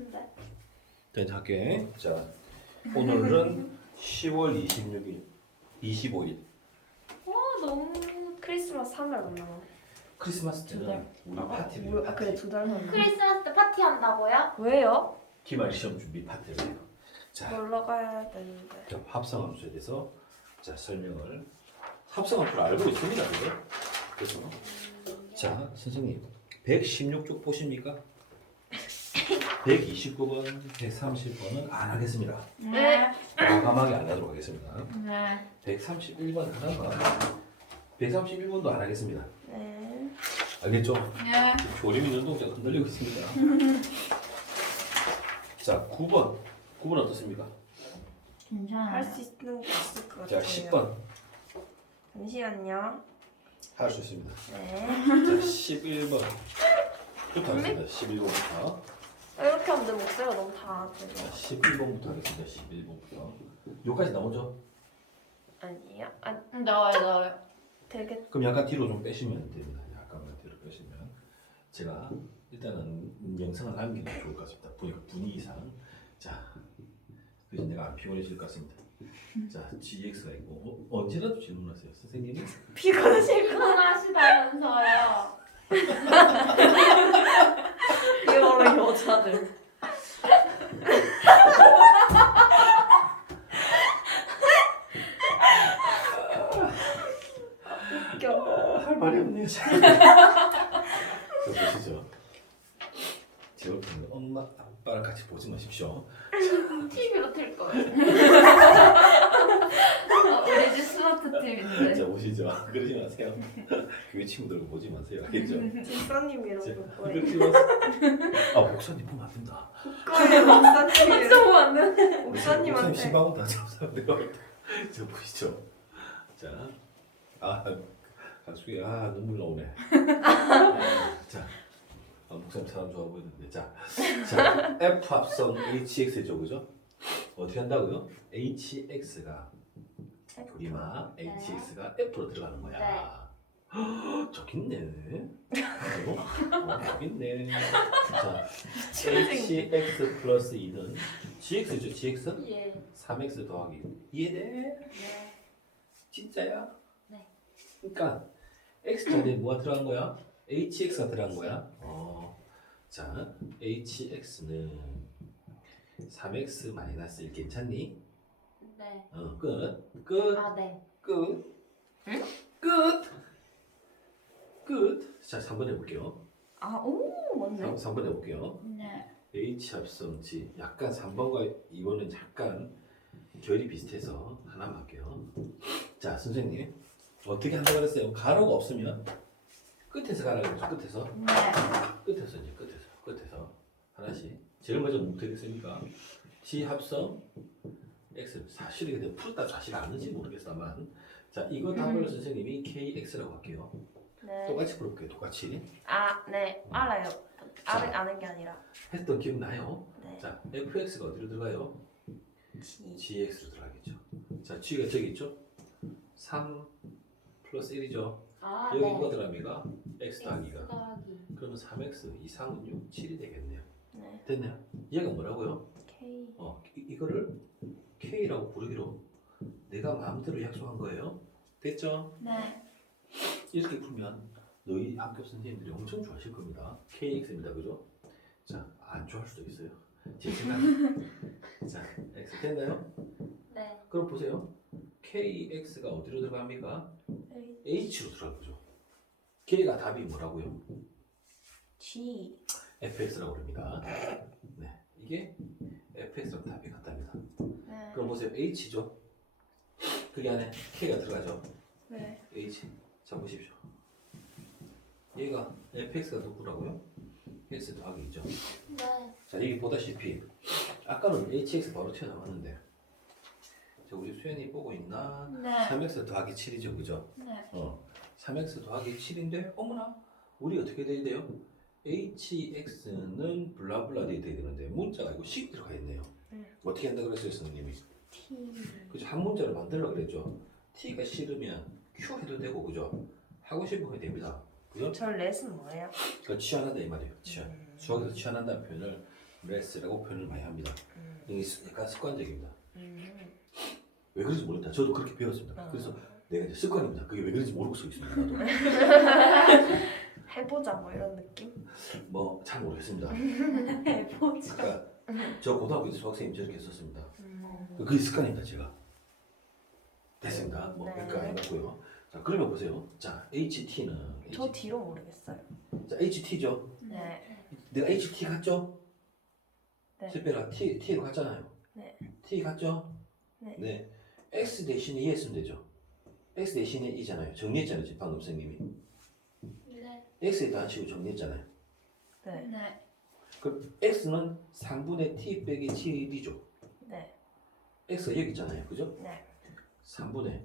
같은데. 자, 이제 할게. 자, 오늘은 10월 26일, 25일. 너무 크리스마스 한 달 남았나? 크리스마스 때는 우리 파티를 아 그래 2달 남았네. 크리스마스 때 파티 한다고요? 왜요? 기말 시험 준비 파티를 해요. 자, 놀러 가야 되는데. 자, 합성함수에 대해서 자 설명을 합성함수를 알고 있습니다, 그죠? 그래서 자, 선생님 116쪽 보십니까? 129번, 130번은 안 하겠습니다. 네. 과감하게 안 하도록 하겠습니다. 네. 131번 하나만 131번도 안 하겠습니다. 네. 알겠죠? 네. 조림이 눈동자가 흔들리고 있습니다. 자, 9번. 9번 어떻습니까? 괜찮아요. 할 수 있는 거 있을 것 자, 같아요. 10번 잠시만요. 할 수 있습니다. 네. 자, 11번. 부터 하겠습니다. 11번부터. 이렇게 하면 내 목소리가 너무 다 들려. 자, 11번부터 하겠습니다. 11번부터. 여기까지 나오죠? 아니요. 아 나와요. 되게 그럼 약간 뒤로 좀 빼시면 됩니다. 약간만 뒤로 빼시면. 제가 일단은 영상을 남기는 게 좋을 것 같습니다. 분위기상. 자, 그래서 내가 안 피곤해질 것 같습니다. 자, GX가 있고 언제라도 질문하세요. 선생님이 피곤하실 거. 피곤하시다면서요. 이거로 여자들. 웃겨. 할 말이 없네요. 자, 보시죠. 제 옆에는 엄마, 아빠랑 같이 보지 마십시오. TV로 틀 거예요. 우리 집 스마트 TV인데. 자, 보시죠. 그러지 마세요. 교회 친구들 보지 마세요. 알겠죠? 집사님이랑 자, 볼 거예요. 그러지 마세요. 아, 목사님 보면 안 된다. 거예요 목사님. 너무 안 돼. 목사님 목사님한테. 신방은 다 잡사는데요. 자, 보시죠. 자, 강수기, 눈물 나오네. 자, 목사님 사람 좋아 보이는데, 자, F 합성 HX죠, 그죠? 어떻게 한다고요? HX가 우리마 HX가 F로 들어가는 거야. 저기 있네. 저기 있네. 자, HX 플러스 2는 GX죠, GX? 예. 3X 더하기 이해돼? 네. 진짜야? 네. 그러니까 X 자리에 뭐가 들어간 거야? HX가 들어간 거야. 자, HX는 3X 마이너스 1 괜찮니? 네. 끝. 아 네. 끝. 응? 끝. 자, 3번 해볼게요. 오 맞네. 3번 해볼게요. 네. H 합성 G. 약간 3번과 2번은 약간 결이 비슷해서 하나만 할게요. 자, 선생님. 어떻게 한다고 그랬어요? 가로가 없으면 끝에서 가라고 그랬죠. 끝에서. 네. 끝에서 이제 끝에서 하나씩. 제일 먼저 뭐부터 하겠습니까? G 합성 X. 사실이 근데 풀었다 사실 아는지 모르겠다만. 자, 이거 답을 선생님이 KX라고 할게요. 네. 똑같이 풀어볼게요. 똑같이. 네 알아요. 아는 게 아니라. 했던 기억 나요? 네. 자, fx가 어디로 들어가요? G. gx로 들어가겠죠. 자, g가 저기 있죠? 3 플러스 1이죠. 아 여기 네. 누가 들어갑니까? x 더하기가. 더하기. 그러면 3x 이상은 6, 7이 되겠네요. 네. 됐나요? 얘가 뭐라고요? K. 이거를 k라고 부르기로 내가 마음대로 약속한 거예요. 됐죠? 네. 이렇게 풀면 너희 학교 선생님들이 엄청 좋아하실 겁니다. KX입니다. 그죠? 자, 안 좋아할 수도 있어요. 제 생각. 자, X 됐나요? 네. 그럼 보세요. KX가 어디로 들어갑니까? H로 들어갈 거죠. K가 답이 뭐라고요? G. FX라고 그럽니다. 네, 이게 FX랑 답이 같답니다. 네. 그럼 보세요. H죠? 그게 안에 K가 들어가죠. 네. H. 자, 보십시오. 얘가 FX가 누구라고요? X 더하기 있죠. 네. 자, 여기 보다시피 아까는 HX 바로 튀어나왔는데 자, 우리 수연이 보고 있나? 네. 3x 더하기 7이죠, 그죠? 네. 3x 더하기 7인데 어머나 우리 어떻게 돼야 돼요? hx는 블라블라 돼야 되는데 문자가 이거 씩 들어가 있네요. 어떻게 한다 그랬어요, 선생님이? T. 그죠? 한 문자를 만들려고 그랬죠. t가 싫으면 q 해도 되고, 그죠? 하고 싶으면 됩니다. 그죠? 저 렛은 뭐예요? 그러니까 취한한다 이 말이에요. 취한. 수학에서 취한한다는 표현을 less라고 표현을 많이 합니다. 이게 약간 습관적입니다. 왜 그런지 모른다. 저도 그렇게 배웠습니다. 그래서 내가 이제 습관입니다. 그게 왜 그런지 모르고 쓰고 있습니다. 나도. 해보자 뭐 이런 느낌? 뭐 잘 모르겠습니다. 해보자. 그러니까 저 고등학교 때 수학생님 저렇게 썼습니다. 그게 습관입니다. 제가. 됐습니다. 뭐 네. 별거 아니고요. 자 그러면 보세요. 자 HT는 저 뒤로 모르겠어요. 자 HT죠. 네. 내가 HT 갔죠? 네. 실패가 T로 갔잖아요. 네. T 갔죠? 네. X 대신에 2 했으면 되죠. X 대신에 2잖아요. 정리했잖아요. 지금 방금 선생님이. 네. X에 단식으로 정리했잖아요. 네. 네. 그럼 X는 3분의 T 빼기 7이죠. 네. X가 여기 있잖아요. 그죠? 네. 3분의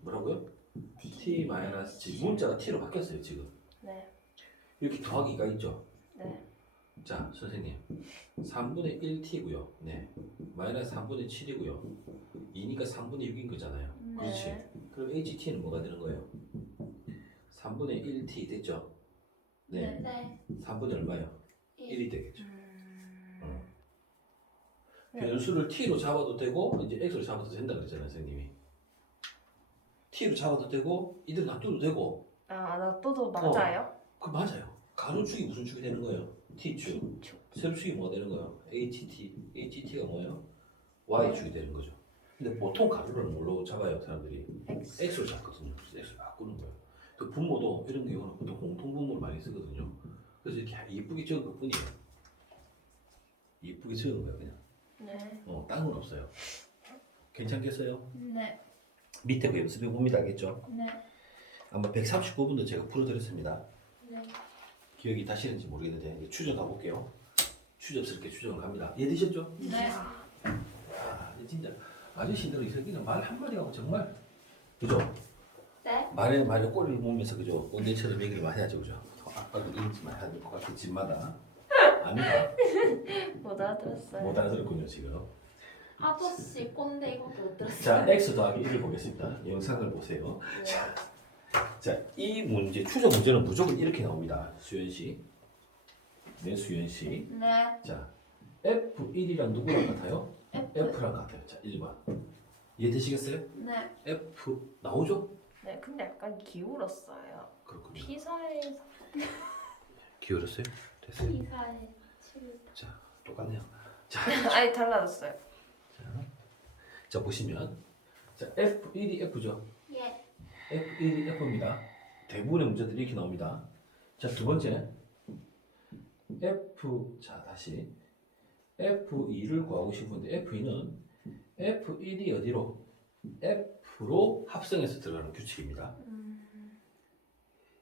뭐라고요? T 마이너스 지금 문자가 T로 바뀌었어요. 지금. 네. 이렇게 더하기가 있죠. 네. 자, 선생님. 3분의 1T고요. 네. 마이너스 3분의 7이고요. 2니까 3분의 6인 거잖아요. 그렇지. 네. 그럼 HT는 뭐가 되는 거예요? 3분의 1T 됐죠? 네. 네. 3분의 얼마요? 1. 1이 되겠죠. 변수를 T로 잡아도 되고 이제 X로 잡아도 된다 그랬잖아요, 선생님이. T로 잡아도 되고 이대로 놔둬도 되고. 아, 나 또도 맞아요? 그 맞아요. 가로축이 무슨 축이 되는 거예요? T축. T축. 세로축이 뭐가 되는 거예요? HT. HT가 뭐예요? Y축이 되는 거죠. 근데 보통 가로를 뭘로 잡아요, 사람들이? X. X로 잡거든요. 그래서 X로 바꾸는 거예요. 그 분모도 이런 경우는 보통 공통분모를 많이 쓰거든요. 그래서 이렇게 이쁘게 적은 것 뿐이에요. 이쁘게 적은 거예요, 그냥. 네. 딴 건 없어요. 괜찮겠어요? 네. 밑에 그 연습해 봅니다, 알겠죠? 네. 아마 139분도 제가 풀어드렸습니다. 네. 기억이 다시 했는지 모르겠는데 이제 추정 가볼게요. 추접스럽게 추정을 갑니다. 이해되셨죠? 네. 아, 진짜 아저씨들은 이 새끼는 말 한마디 하고 정말 그죠? 네. 말에 꼬리를 모으면서 그죠? 꼰대처럼 얘기를 많이 하죠, 그죠? 아빠도 이런지만 해야 될 것 같아, 집마다. 아닙니다. 못 알아들었어요. 못 알아들었군요, 지금. 아저씨 꼰대 이거밖에 못 들었어요. 자, x 더하기 1을 보겠습니다. 영상을 보세요. 자, 이 문제, 추정 문제는 무조건 이렇게 나옵니다. 수연씨. 네, 수연씨. 네. 자, F1이랑 누구랑 같아요? F랑 같아요. 자, 1번. 이해되시겠어요? 네. F 나오죠? 네, 근데 약간 기울었어요. 그렇군요. 피사에서. 기울었어요? 됐어요. 이사에 7. 자, 똑같네요. 자, 아니, 달라졌어요. 자 보시면 자 F1이 F죠. 예. F1이 F입니다. 대부분의 문제들이 이렇게 나옵니다. 자, 두 번째 자 다시 F2를 구하고 싶은데 F2는 F1이 어디로? F로 합성해서 들어가는 규칙입니다.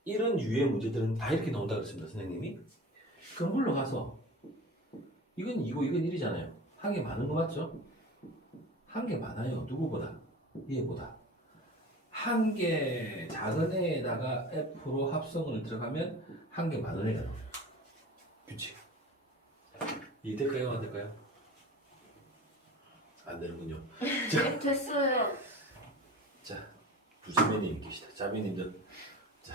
이런 유의 문제들은 다 이렇게 나온다 그랬습니다, 선생님이. 그럼 물러가서 이건 2고 이건 1이잖아요. 한 개 많은 거 맞죠? 한 개 많아요. 누구보다? 얘보다. 한 개 작은 애에다가 F로 합성을 들어가면 한 개 많은 애가 나와요. 규칙. 이해될까요? 안 될까요? 안 되는군요. 자, 됐어요. 자, 부자매님 계시다. 자매님들. 자,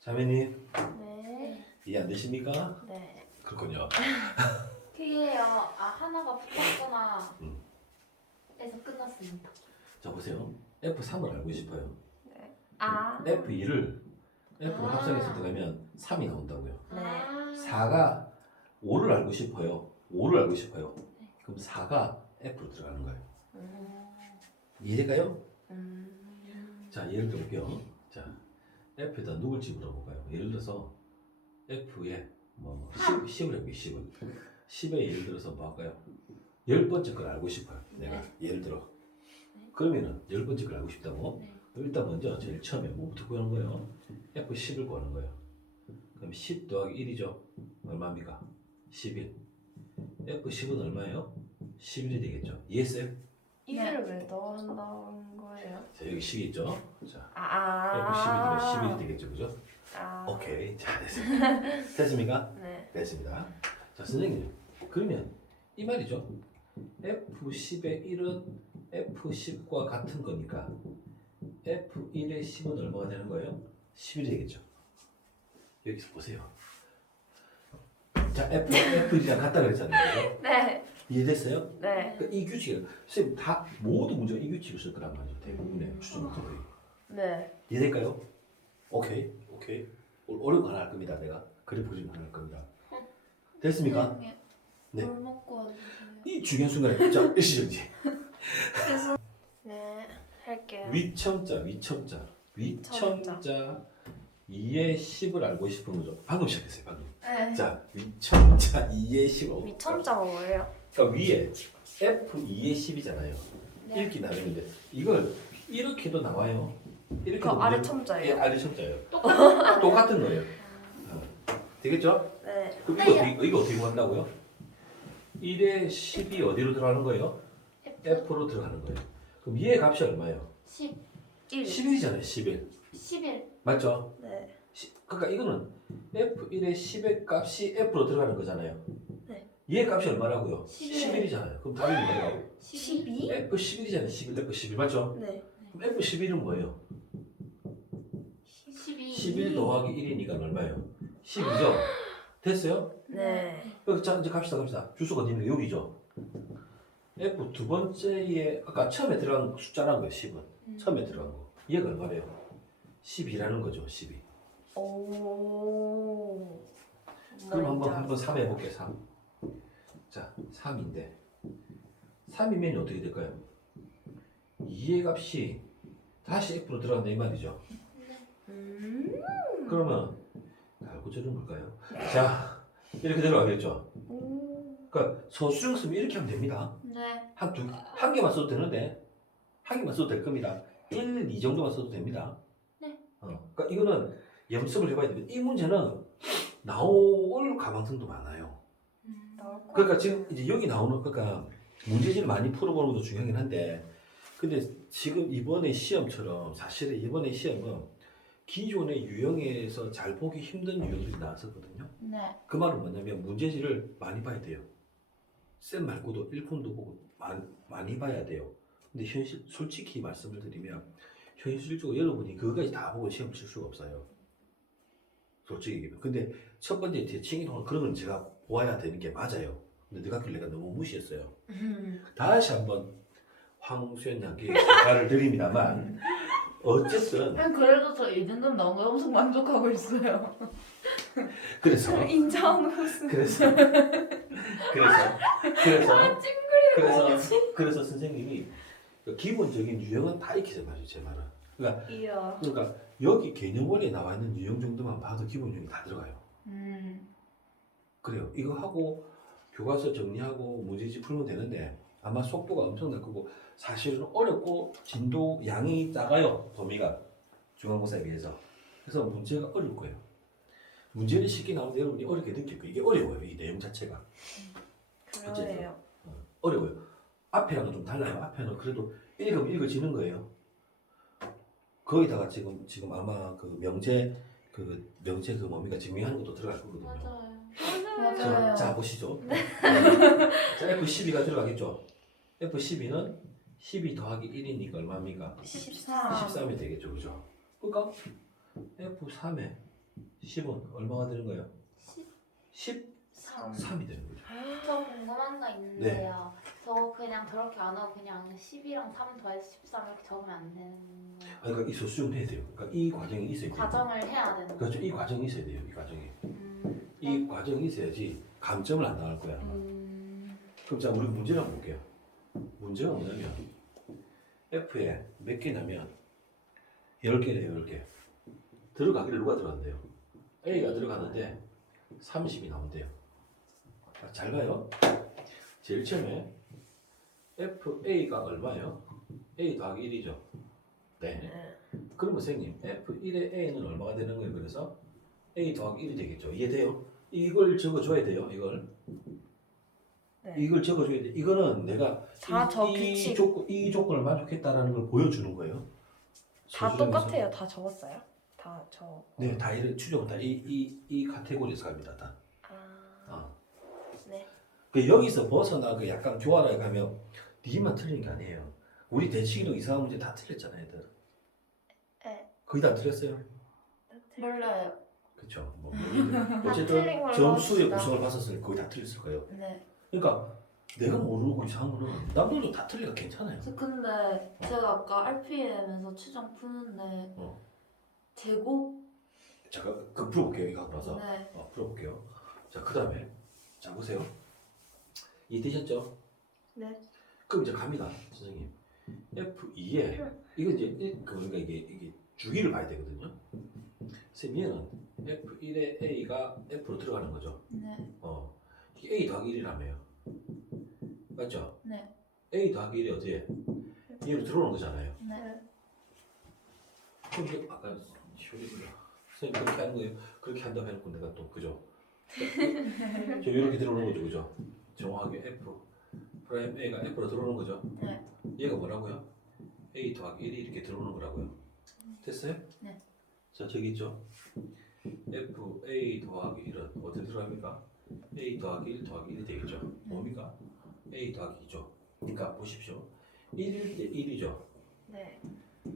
자매님 네. 이해 안 되십니까? 네. 그렇군요. 그게요. 아 하나가 붙었구나. 음. 에서 끝났습니다. 자, 보세요. F3을 알고 싶어요. 네. 아. F2를 F로 아. 합성해서 들어가면 3이 나온다고요. 네. 4가 5를 알고 싶어요. 5를 알고 싶어요. 그럼 4가 F로 들어가는 거예요. 이해될까요? 자, 예를 들어볼게요. 자, F에다 누굴 집어넣어볼까요? 예를 들어서 F에 뭐 10을 해볼게요. 10에 예를 들어서 뭐 할까요? 10번째 걸 알고 싶어요. 내가 예를 들어. 그러면은 10번째 걸 알고 싶다고? 네. 그럼 일단 먼저 제일 처음에 뭐부터 구하는 거예요? F10을 구하는 거예요. 그럼 10 더하기 1이죠? 얼마입니까? 11. F10은 얼마예요? 11이 되겠죠? 이해했어요? 이를 왜 넣어한다는 거예요? 자, 여기 10이 있죠? 자, 아. F10이 되면 11이 되겠죠? 그죠? 아. 오케이. 자, 됐습니다. 됐습니까? 네. 됐습니다. 자, 선생님. 그러면 이 말이죠. F10의 1은 F10과 같은 거니까 F1의 10은 얼마가 되는 거예요? 11이 되겠죠. 여기서 보세요. 자, F랑 같다 그랬잖아요. 네. 이해됐어요? 네. 그러니까 이 규칙을 선생님 다 모든 문제가 이 규칙을 쓸 거란 말이죠. 대부분의 추정들이. 네. 이해될까요? 오케이. 어려운 거 하나 할 겁니다. 내가 그래프 그림 하나 할 겁니다. 됐습니까? 네. 물 먹고 와주세요. 이 중요한 순간에 자 일시정지. 네. 할게요. 위첨자 2의 10을 알고 싶은 거죠. 방금 시작했어요. 방금. 네. 자 위첨자 2의 10. 위첨자가 뭐예요? 그러니까 위에 F 2의 10이잖아요. 네. 읽기 나름인데 이걸 이렇게도 나와요. 그 아래 첨자예요? 예, 아래 첨자예요. 똑같은 똑같은 거예요. 되겠죠? 네. 그럼 이거 어떻게 구한다고요? 1에 10이 어디로 들어가는 거예요? F로 들어가는 거예요. 그럼 얘의 값이 얼마예요? 10, 1. 11이잖아요. 11. 11. 맞죠? 네. 그러니까 이거는 F1의 10의 값이 F로 들어가는 거잖아요. 네. 얘의 값이 얼마라고요? 11. 11이잖아요. 그럼 답이 뭐라고? 12? F11이잖아요. 11, F11 맞죠? 네. 그럼 F11은 뭐예요? 12. 11 더하기 1이니까 얼마예요? 10이죠? 됐어요? 네. 자 이제 갑시다. 주소가 어디 있는 게 여기죠? F 두 번째에 아까 처음에 들어간 숫자라는 거예요. 10은 처음에 들어간 거. 얘가 얼마래요? 12라는 거죠. 12. 오. 그럼 한번 3 해볼게요. 3. 자 3인데 3이면 어떻게 될까요? 2의 값이 다시 F로 들어간다 이 말이죠. 그러면 알고 저런 걸까요? 자 이렇게 들어가겠죠. 그러니까 소수정 쓰면 이렇게 하면 됩니다. 네. 한 개만 써도 되는데 한 개만 써도 될 겁니다. 1, 2 정도만 써도 됩니다. 네. 그러니까 이거는 연습을 해봐야 됩니다. 이 문제는 나올 가능성도 많아요. 그러니까 지금 이제 여기 나오는 그러니까 문제지를 많이 풀어보는 것도 중요하긴 한데 근데 지금 이번에 시험처럼 사실은 이번에 시험은 기존의 유형에서 잘 보기 힘든 유형들이 나왔었거든요. 네. 그 말은 뭐냐면 문제지를 많이 봐야 돼요. 쌤 말고도 일품도 보고 많이 봐야 돼요. 근데 솔직히 말씀을 드리면 현실적으로 여러분이 그거까지 다 보고 시험 칠 수가 없어요. 솔직히 얘기하면. 근데 첫 번째 대칭이동은 그런 건 제가 보아야 되는 게 맞아요. 근데 너가 내가 너무 무시했어요. 다시 한번 황수연 양께 사과를 드립니다만 어쨌든 그래도 저 이 정도면 나온 거에 엄청 만족하고 있어요. 그래서 인정 웃음. 그래서 선생님이 기본적인 유형은 다 익히지 마세요. 제 말은. 이야. 그러니까 여기 개념원에 나와 있는 유형 정도만 봐도 기본 유형이 다 들어가요. 그래요. 이거 하고 교과서 정리하고 문제집 풀면 되는데 아마 속도가 엄청날 거고 사실은 어렵고 진도 양이 작아요. 범위가 중간고사에 비해서. 그래서 문제가 어려울 거예요. 문제는 쉽게 나오는데 여러분이 어렵게 느낄 거예요. 이게 어려워요. 이 내용 자체가. 그러네요. 어려워요. 앞에랑은 좀 달라요. 앞에는 그래도 읽으면 읽어지는 거예요. 거기다가 지금 아마 그 명제 그 범위가 증명하는 것도 들어갈 거거든요. 맞아요. 자 보시죠. 자 F12가 들어가겠죠. F12는 12 더하기 1이니까 얼마입니까? 13. 13이 되겠죠. 그죠? 그러니까 F3에 10은 얼마가 되는 거예요? 13이 되는 거죠. 저 궁금한 거 있는데요. 저 그냥 저렇게 안 하고 그냥 10이랑 3 더해서 13 이렇게 적으면 안 되는 거예요? 그러니까 이 소수점 해야 돼요. 그러니까 이 과정이 있어야 돼요. 과정을 해야 되는 거예요? 그렇죠. 이 과정이 있어야 돼요. 이 과정이. 이 과정이 있어야지 감점을 안 당할 거야. 그럼 자 우리 문제를 한번 볼게요. 문제가 뭐냐면 F에 몇 개냐면 10개래요. 10개. 들어가기를 누가 들어간대요? A가 들어가는데 30이 나온대요. 잘 봐요. 제일 처음에 FA가 얼마예요? A 더하기 1이죠. 네. 그러면 선생님 F1의 A는 얼마가 되는 거예요? 그래서 A 더하기 1이 되겠죠. 이해돼요? 이걸 적어줘야 돼요. 네. 이걸 적어줘야 돼. 이거는 내가 이 조건을 만족했다라는 걸 보여주는 거예요. 다 소수점에서. 똑같아요. 다 적었어요? 다 적. 네, 다 이런 추정은 다 이 카테고리에서 갑니다. 다. 네. 그 여기서 벗어나고 약간 교환하게 가면 니만 틀린 게 아니에요. 우리 대칭이동 이상한 문제 다 틀렸잖아요, 애들. 네. 거의 다 틀렸어요. 몰라요. 그렇죠. 뭐 틀린 어쨌든 걸로 점수의 합시다. 구성을 봤었으니 거의 다 틀렸을 거예요. 네. 그러니까 내가 모르고 이상한 거는 남들도 다 틀리가 괜찮아요. 근데 제가 아까 RPM에서 추정 푸는데 어. 제곱? 제가 그 풀어볼게요. 이거 하고 나서 네. 풀어볼게요. 자, 그 다음에 자 보세요. 이해되셨죠? 네. 그럼 이제 갑니다, 선생님. F2에 이거 이제 그러니까 이게 주기를 봐야 되거든요. 선생님 얘는 F1에 A가 F로 들어가는 거죠. 네. 이게 A 더하기 1이라며요. 맞죠? 네. A 더하기 1이 어디에? 얘로 들어오는 거잖아요. 네. 그럼 이게 아까 쇼리구나. 선생님 그렇게 하는 거예요. 그렇게 한다고 해놓고 내가 또 그죠? 저 이렇게 들어오는 거죠, 그죠? 정확하게 F 프라임 A가 F로 들어오는 거죠. 네. 얘가 뭐라고요? A 더하기 1이 이렇게 들어오는 거라고요. 됐어요? 네. 자, 저기 있죠. F A 더하기 1은 어떻게 들어갑니까? A 더하기 1 더하기 1이 되겠죠. 뭡니까? A 더하기 2죠. 그러니까 보십시오. 1일 때 1이죠. 네.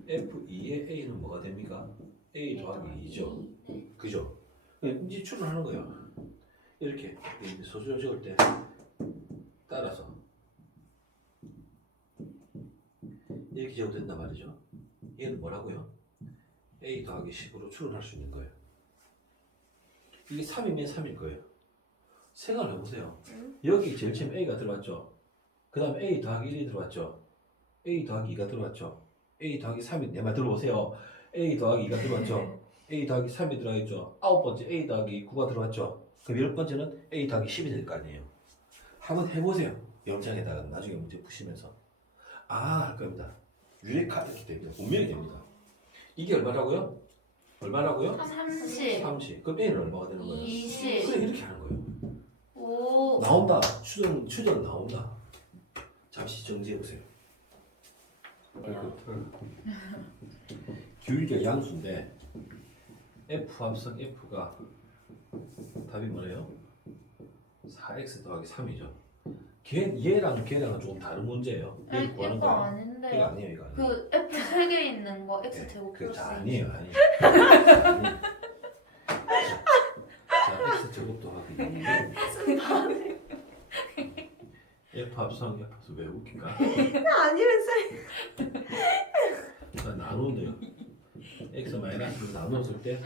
F2의 A는 뭐가 됩니까? A 더하기 2죠. 네. 그죠? 이제 추론하는 거예요. 이렇게 소수점 적을 때 따라서 이렇게 적어도 된단 말이죠. 얘는 뭐라고요? A 더하기 10으로 추론할 수 있는 거예요. 이게 3이면 3일 거예요. 생각을 해보세요. 여기 제일 처음 A가 들어왔죠. 그 다음에 A 더하기 1이 들어왔죠. A 더하기 2가 들어왔죠. A 더하기 3이 내 말 들어보세요. A 더하기 2가 들어왔죠. A 더하기 3이 들어있죠. 9번째 A 더하기 9가 들어왔죠. 그럼 10번째는 A 더하기 10이 될 거 아니에요. 한번 해보세요. 영장에다가 나중에 문제 푸시면서 할 겁니다. 유레카 이렇게 됩니다. 분명히 됩니다. 이게 얼마라고요? 얼마라고요? 30. 30. 그럼 A는 얼마가 되는 거예요? 20. 그래 이렇게 하는 거예요. 오. 나온다. 추정 나온다. 잠시 정지해 보세요. 기울기가 양수인데 F 합성 F가 답이 뭐래요? 4x 더하기 3이죠. 얘랑 걔랑은 조금 다른 문제예요. 얘를 구하는 이거 거예요. 이거 아닌데요. 아니에요, 이거 아니에요. 그 F 3개 있는 거 X 네, 제곱 그게 플러스 다 2. 아니에요, 아니에요. 자, x 제곱 더하기 F 합성 F에서 왜 웃길까? 아니면서. 자, 나누는데요. x 마이너스 나눴을 때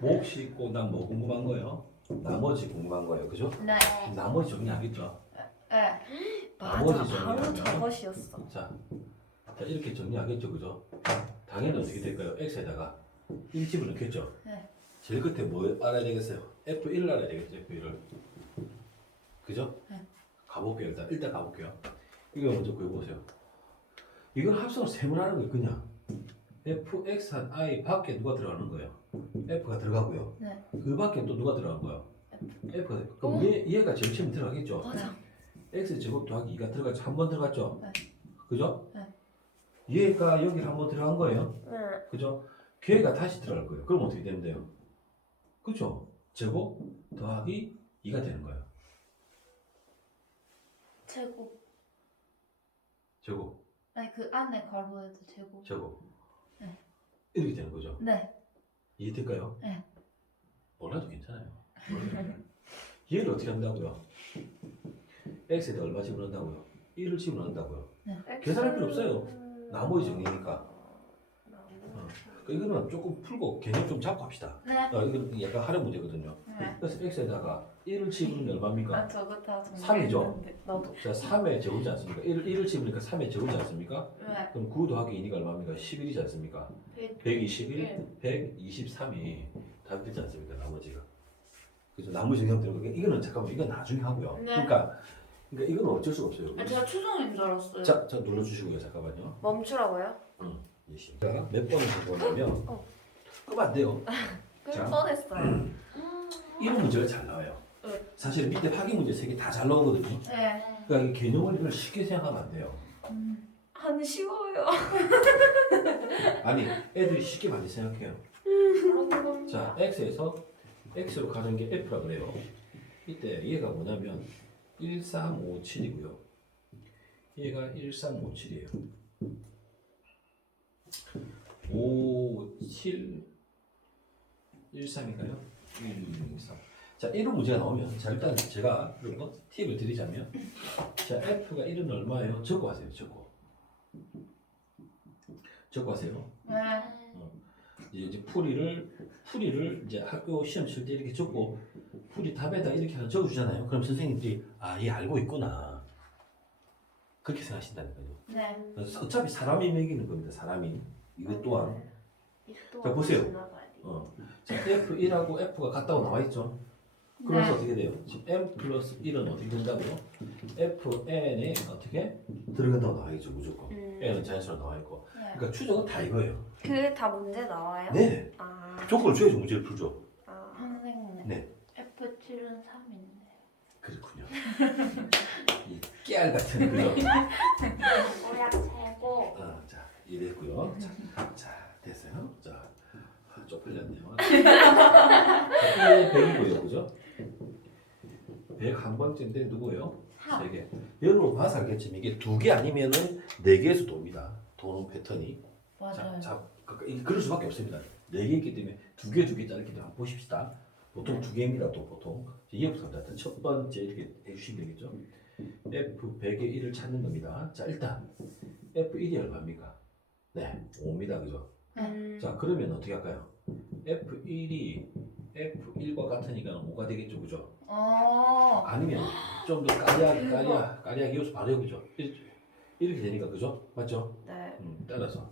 몫이 있고 난 뭐 궁금한 거예요? 나머지 궁금한 거예요, 그죠? 네. 나머지 정리하겠죠? 네. 나머지 맞아. 바로 정리하면 저것이었어. 자, 이렇게 정리하겠죠, 그죠? 당연히 어떻게 될까요? x에다가 1집을 넣겠죠? 네. 제일 끝에 뭐 알아야 되겠어요? F1을 알아야 되겠죠, F1을. 그죠? 네. 가볼게요, 일단 가볼게요. 이거 먼저 구해보세요. 이건 합성을 세분하는 거예요, 그냥. fx 한 i 밖에 누가 들어가는 거예요? f가 들어가고요. 네. 그 밖에 또 누가 들어간 거예요? f가 그럼 얘가 제일 처음 들어가겠죠? 맞아. x 제곱 더하기 2가 들어갔죠? 한 번 들어갔죠? 네. 그죠? 네. 얘가 여기 한 번 들어간 거예요. 네. 그죠? 걔가 다시 들어갈 거예요. 그럼 어떻게 되는데요? 그죠? 제곱 더하기 2가 되는 거예요. 제곱. 제곱, 아니 그 안에 괄호에도 제곱. 제곱. 네. 이렇게 되는 거죠. 네. 이해될까요? 네. 몰라도 괜찮아요. 얘를 어떻게 한다고요? x에다 얼마 집어넣는다고요? 1을 집어넣는다고요. 계산할 필요 없어요. 나머지 정리니까. 이거는 조금 풀고 개념 좀 잡고 합시다. 네. 이건 약간 하려 문제거든요. 네. 그래서 x에다가 1을 집으면 얼마입니까? 아 저거 다 정말. 3이죠? 나도. 자, 3에 적으지 않습니까? 1을 집으니까 3에 적으지 않습니까? 네. 그럼 9 더하기 2니까 얼마입니까? 11이지 않습니까? 121, 123이 답이 되지 않습니까? 나머지가. 그래서 나머지 정리하면 되는 거예요. 이거는 잠깐만, 이건 나중에 하고요. 네. 그러니까 이건 어쩔 수가 없어요. 아, 제가 추정인 줄 알았어요. 자, 눌러주시고요. 잠깐만요. 멈추라고요? 예시. 제가 몇 번을 해보냐면 끄면 안 돼요. 끌 자. 뻔했어요. 이런 문제가 잘 나와요. 사실 밑에 확인 문제 3개 다 잘 나오거든요. 네. 그러니까 이 개념을 이걸 쉽게 생각하면 안 돼요. 안 쉬워요. 아니, 애들이 쉽게 많이 생각해요. 자, x에서 x로 가는 게 f라 그래요. 이때 얘가 뭐냐면 1357이고요. 얘가 1357이에요. 5, 7, 13인가요? 1, 3. 자, 이런 문제가 나오면 자 일단 제가 그리고 팁을 드리자면 자 F가 1은 얼마예요? 적고 하세요. 적고 하세요. 네. 이제 풀이를 이제 학교 시험 칠 때 이렇게 적고 풀이 답에다 이렇게 하나 적어주잖아요. 그럼 선생님들이 아, 얘 알고 있구나. 그렇게 생각하신다니까요. 네. 그래서 어차피 사람이 매기는 겁니다. 사람이 이것 또한. 자, 보세요. 자, F1하고 F가 같다고 나와 있죠. 그래서 네. 어떻게 돼요? 지금 M 플러스 1은 어떻게 된다고요? FN에 어떻게 들어간다고 나와 있죠. 무조건. N은 자연수로 나와 있고. 네. 그러니까 추정은 다 이거예요. 그게 다 문제 나와요? 네. 아. 조건을 줘야지 문제를 풀죠. 아. 선생님. 네. F7은 3인데. 그렇군요. 이 깨알 같은 그죠? 오약 최고. 자, 이랬고요. 자, 됐어요. 자, 쪽팔렸네요. 100이고요, 그죠? 100 한 번째인데 누구예요? 3개. 여러분 봐서 알겠지만 이게 2개 아니면은 4개에서 돕니다. 도는 패턴이. 맞아요. 자, 그럴 수밖에 없습니다. 4개 있기 때문에 2개 짜리기 때문에 한번 보십시다. 보통 2개입니다. 또 보통. 이해부터 합니다. 첫 번째 이렇게 해주시면 되겠죠. F100의 1을 찾는 겁니다. 자, 일단 F1이 얼마입니까? 네, 5입니다. 그죠? 자, 그러면 어떻게 할까요? F1이 F1과 같으니까 5가 되겠죠. 그죠? 아니면 좀 더 까리하게 이어서 바로 여기죠. 이렇게 되니까 그죠? 맞죠? 네. 따라서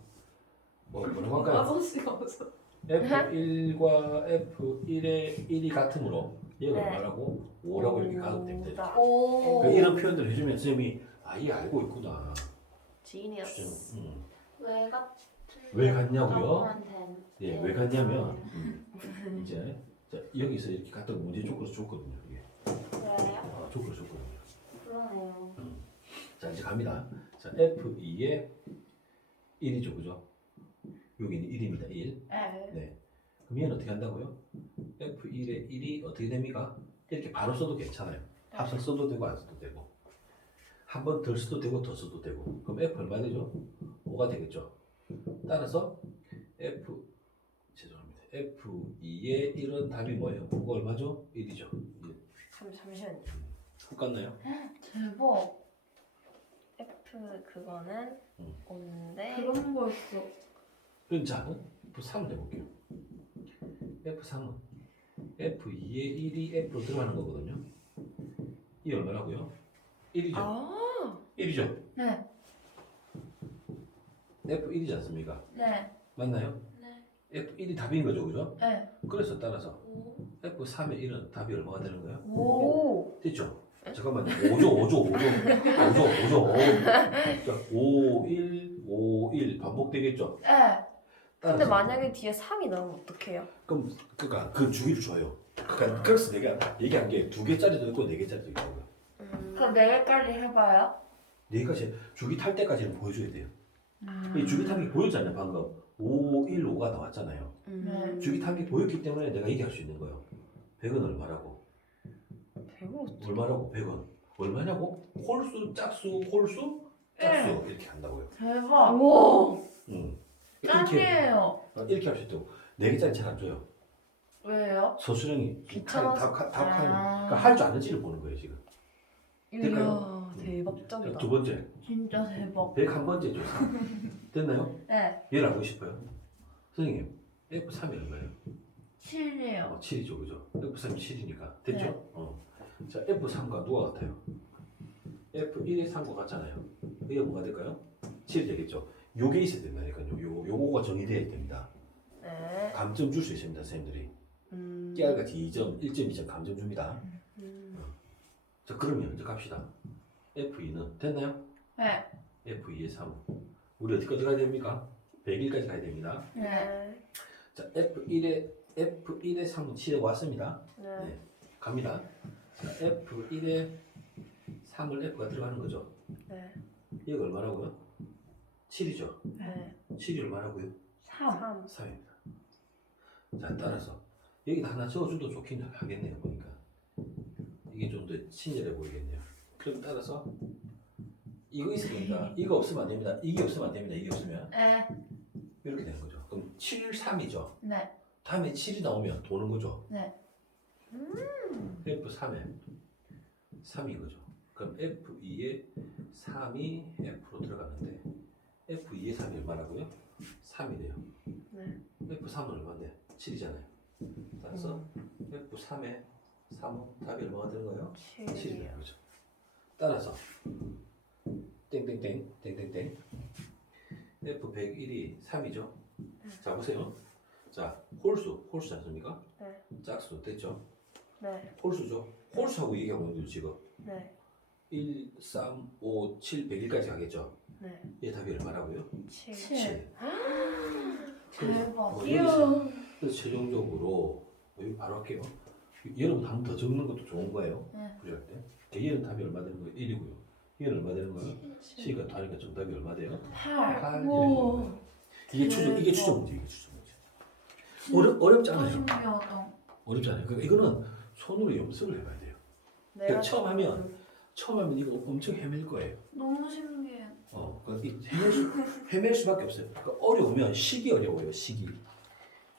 뭐라고 할까요? 아저씨가 없어. F1과 F1의 1이 같으므로 얘가 네. 얼마라고? 5라고 이렇게 가도 됩니다. 오. 그러니까 이런 표현들을 해주면 선생님이 아, 얘 알고 있구나. 지인이었어. 왜 같은? 왜 같냐고요? 하면 된- 예, 왜 같냐면 이제 자, 여기서 이렇게 갖다 문제 조건을 줬거든요. 이게 그래요? 조건을 줬거든요. 그러네요. 자, 이제 갑니다. 자, F2의 1이죠, 그죠? 여기는 1입니다. 1. 네. 네. 그럼 얘는 어떻게 한다고요? F1의 1이 어떻게 됩니까? 이렇게 바로 써도 괜찮아요. 합성 써도 되고 안 써도 되고. 한 번 덜 써도 되고 더 써도 되고. 그럼 F 얼마 되죠? 5가 되겠죠. 따라서 죄송합니다. F2의 1은 답이 뭐예요? 5가 얼마죠? 1이죠. 1. 잠시만요. 똑같나요? 대박. F 그거는 음. 5인데 그런 거였어. 그럼 자, F3을 해볼게요. F3은 F2의 1이 F로 들어가는 거거든요. 이 얼마라고요? 1이죠. 아. 1이죠. 네. F1이지 않습니까? 네. 맞나요? 네. F1이 답인 거죠, 그죠? 네. 그래서 따라서 오. F3의 1은 답이 얼마가 되는 거예요? 오. 됐죠? 잠깐만요. 5조. 그러니까 5, 1, 5, 1 반복되겠죠? 네. 근데 만약에 뒤에 3이 나오면 어떡해요? 그럼 그러니까 그 주기를 줘요. 그러니까 그래서 내가 얘기한 게 2개짜리도 있고 4개짜리도 있고 그럼 4개까지 해봐요. 4가지 주기 탈 때까지는 보여줘야 돼요. 이 주기 탈기 보였잖아요. 방금 5, 1, 5가 나왔잖아요. 네. 주기 탈기 보였기 때문에 내가 얘기할 수 있는 거예요. 100은 얼마라고? 100은 얼마라고? 100은 얼마냐고? 홀수, 짝수, 홀수, 짝수 이렇게 한다고요. 대박. 우와. 이렇게 짱이에요. 이렇게 할 수 있다고. 4개짜리 잘 안 줘요. 왜요? 서술형이 귀찮아서. 답하는 아. 그러니까 할 줄 아는지를 보는 거예요 지금. 될까요? 이야 대박적이다. 두 번째 진짜 대박. 101번째죠. 3. 됐나요? 네. 얘를 알고 싶어요. 선생님 F3이 얼마예요? 7이에요. 7이죠, 그죠? F3이 7이니까 됐죠? 네. 자, F3과 누가 같아요? F1이 3과 같잖아요. 이게 뭐가 될까요? 7이 되겠죠. 요게 있어야 된다니까요. 요거가 정의되어야 됩니다. 네. 감점 줄 수 있습니다, 선생님들이. 깨알같이 2점, 1.2점 감점 줍니다. 자, 그러면 이제 갑시다. F2는 됐나요? 네. F2의 3. 우리 어디까지 가야 됩니까? 101까지 가야 됩니다. 네. 자, F1의 3은 7에 왔습니다. 네. 네. 갑니다. 자, F1에 3을 F가 들어가는 거죠. 네. 얘가 얼마라고요? 7이죠. 네. 7이 얼마라고요? 3. 3입니다. 자, 따라서 여기다 하나 적어줘도 좋긴 하겠네요. 보니까 이게 좀 더 친절해 보이겠네요. 그럼 따라서 이거 있어야 됩니다. 이거 없으면 안 됩니다. 이게 없으면 안 됩니다. 이게 없으면 네. 이렇게 되는 거죠. 그럼 7, 3이죠. 네. 다음에 7이 나오면 도는 거죠. 네. F3에 3이 거죠. 그럼 F2에 3이 F로 들어가는데 F2에 3이 얼마라고요? 3이래요. 네. F3은 얼마인데? 7이잖아요. 따라서 F3에 3은 답이 얼마가 되는 거예요? 7이에요. 7이요. 그렇죠. 따라서 땡땡땡 땡땡땡 F101이 3이죠. 자 보세요. 자 홀수지 않습니까? 네. 짝수 됐죠? 네. 홀수죠. 홀수하고 얘기하고 있는 거죠 지금. 네. 1, 3, 5, 7, 101까지 가겠죠. 네. 얘 답이 얼마라고요? 7. 7. 대박. 그래서 최종적으로 여기 바로 할게요. 여러분 한 번 더 적는 것도 좋은 거예요. 네. 부할 때. 얘는 답이 얼마 되는 거예요? 1이고요. 얘는 얼마 되는 거예요? 7가 다니까 정답이 얼마 돼요? 8. 8. 오. 이게 추정 문제, 이게 추정 문제. 어렵지 않아요. 신기하다. 어렵지 않아요. 그러니까 이거는 손으로 염습을 해봐야 돼요. 그러니까 처음 하면 이거 엄청 헤맬 거예요. 너무 신기해. 헤맬 수밖에 없어요. 그러니까 어려우면 식이 어려워요. 식이.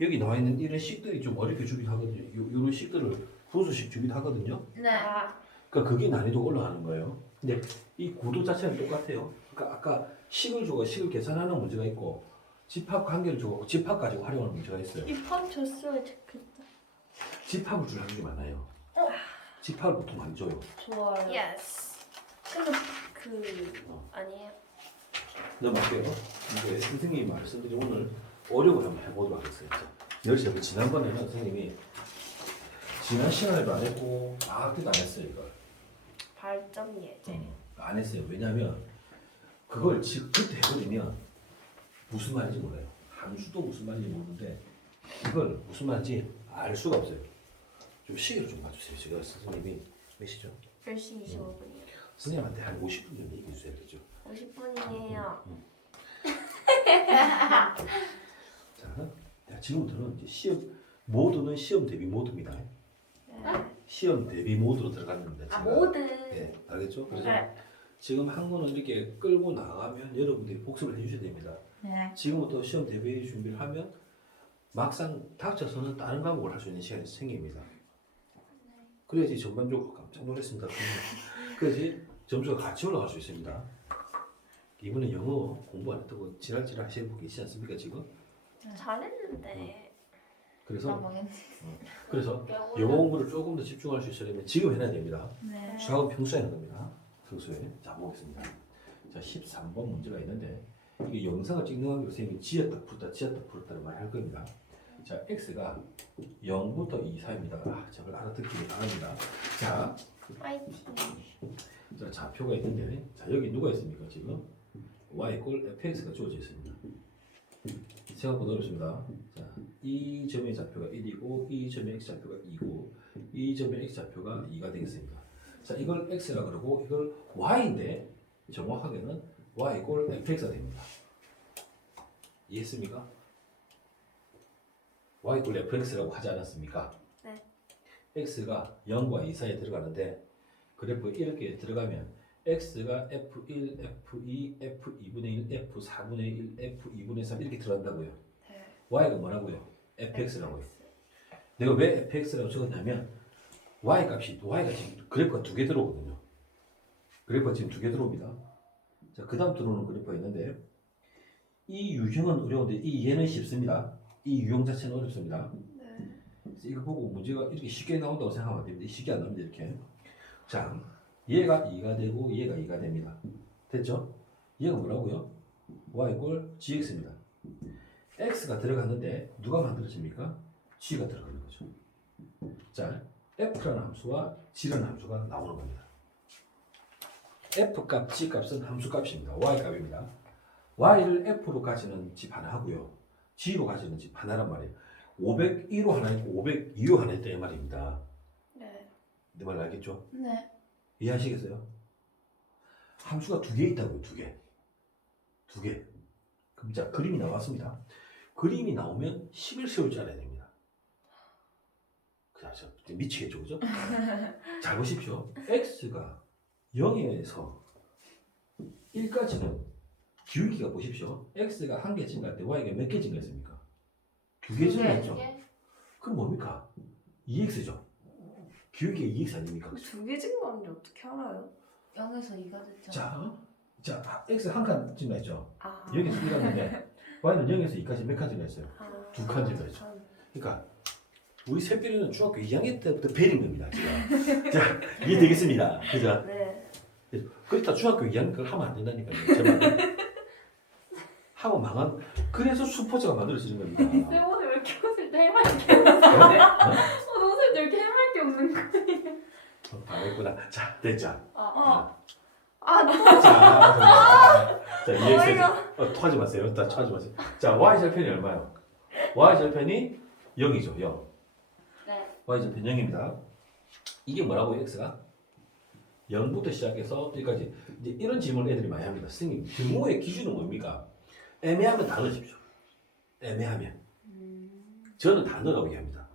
여기 나와 있는 이런 식들이 좀 어렵게 주기도 하거든요. 이런 식들을 분수식 주기도 하거든요. 네. 아, 그러니까 그게 난이도가 올라가는 거예요. 근데 이 구도 자체는 똑같아요. 그러니까 아까 식을 주고 식을 계산하는 문제가 있고 집합 관계를 주고 집합 가지고 활용하는 문제가 있어요. 입학 줬으면 좋겠다. 집합을 줄 확률이 많아요. 집합을 보통 안 줘요. 좋아요. 예스. 근데 아니에요. 넘어갈게요. 이제 선생님이 말씀드린 오늘 어려운 한번 해보도록 하겠습니다. 열심히 지난번에는 선생님이 지난 시간에도 안 했고 방학 때도 안 했어요 이걸. 발전 예제. 안 했어요. 왜냐면 그걸 그때 해버리면 무슨 말인지 몰라요. 함수도 무슨 말인지 모르는데 이걸 무슨 말인지 알 수가 없어요. 좀 시계를 좀 봐주세요. 제가 선생님이 몇 시죠? 10시 25분이요. 선생님한테 한 50분 정도 얘기해 주셔야 되죠. 50분이에요. 자, 지금부터는 이제 시험 모드는 시험 대비 모드입니다. 네. 시험 대비 모드로 들어가는 겁니다. 아 제가. 모드. 네, 알겠죠? 그래서 네. 지금 한 거는 이렇게 끌고 나가면 여러분들이 복습을 해주셔야 됩니다. 네. 지금부터 시험 대비 준비를 하면 막상 닥쳐서는 다른 과목을 할 수 있는 시간이 생깁니다. 그래야지 전반적으로 깜짝 놀랐습니다. 그래야지 점수가 같이 올라갈 수 있습니다. 이번에 영어 공부 안 했다고 지랄지랄 하시는 분 계시지 않습니까 지금? 잘했는데. 그래서 영어 공부를 조금 더 집중할 수 있으려면 지금 해놔야 됩니다. 네. 수학은 평소에 하는 겁니다. 평소에. 자 보겠습니다. 자 13번 문제가 있는데 이게 영상을 찍는 관계로 선생님이 지었다 풀었다를 많이 할 겁니다. 자 x가 0부터 2 사이입니다. 저걸 알아듣기를 바랍니다. 자, 파이팅. 자 좌표가 있는데 자 여기 누가 있습니까 지금? y 꼴 fx가 주어져 있습니다. 생각보다 어렵습니다. 자, 이 점의 좌표가 1이고 이 점의 x 좌표가 2고 이 점의 x 좌표가 2가 되겠습니다. 자, 이걸 x라 그러고 이걸 y인데 정확하게는 y 꼴 fx가 됩니다. 이해했습니까? y 꼴 fx라고 하지 않았습니까? 네. x가 0과 2 사이에 들어가는데 그래프 이렇게 들어가면 x가 f1, f2, f2분의 1, f4분의 1, f2분의 3 이렇게 들어간다고요. 네. y가 뭐라고요? fx라고요. 내가 왜 fx라고 적었냐면 y 값이 y가 지금 그래프가 2개 들어오거든요. 그래프가 지금 2개 들어옵니다. 자, 그 다음 들어오는 그래프가 있는데 이 유형은 어려운데 이 얘는 쉽습니다. 이 유형 자체는 어렵습니다. 네. 그래서 이거 보고 문제가 이렇게 쉽게 나온다고 생각하면 안 됩니다. 쉽게 안 나옵니다. 이렇게. 자, 얘가 2가 되고 얘가 2가 됩니다. 됐죠? 얘가 뭐라고요? y 꼴 gx입니다. x가 들어갔는데 누가 만들어집니까? g가 들어가는 거죠. 자, f라는 함수와 g라는 함수가 나오는 겁니다. f 값, g 값은 함수 값입니다. y 값입니다. y를 f로 가지는 집 하나 하고요. g로 가지는 집 하나란 말이에요. 501호 하나 있고 502호 하나 있다 이 말입니다. 네. 내 말 알겠죠? 네. 이해하시겠어요? 함수가 2개 있다고요. 2개. 2개. 그럼 자, 그림이 나왔습니다. 그림이 나오면 10을 세울 줄 알아야 됩니다. 그렇죠. 미치겠죠, 그죠? 잘 보십시오. x가 0에서 1까지는 기울기가 보십시오. x가 1개 증가할 때 y가 몇 개 증가했습니까? 2개 증가했죠. 그럼 뭡니까? 2x죠. 비교의 EX 아닙니까? 두 개 증가하는지 어떻게 알아요? 0에서 2가 됐잖아. 자, X 한 칸 증가했죠. 아. 여기서 1갔는데 Y는 0에서 2까지 몇 칸 증가했어요? 아. 두 칸 증가했죠. 그러니까 우리 샛별이는 중학교 2학년 때부터 베린 겁니다. 지금. 자, 이해되겠습니다. 그죠? 네. 그렇다 중학교 2학년 걸 하면 안 된다니까요. 제발. 하면 망한. 그래서 슈퍼즈가 만들어지는 겁니다. 쌤 오늘 왜 이렇게 웃을 때 해맑게 웃어요? 어? 오늘 웃을 때 이렇게 해맑게 웃는 거예요? 당했구나. 자, 됐죠. 아, 자, 이해했어요. 토하지 마세요. 토하지 마세요. 자, Y 절편이 얼마요? Y 절편이 0이죠. 0. 네. Y 절편 0입니다. 이게 뭐라고 X가? 0부터 시작해서 여기까지. 이제 이런 질문을 애들이 많이 합니다. 선생님, 등호의 기준은 뭡니까? 애매하면 다 넣으십시오. 애매하면. 저는 다 넣으라고 얘기합니다.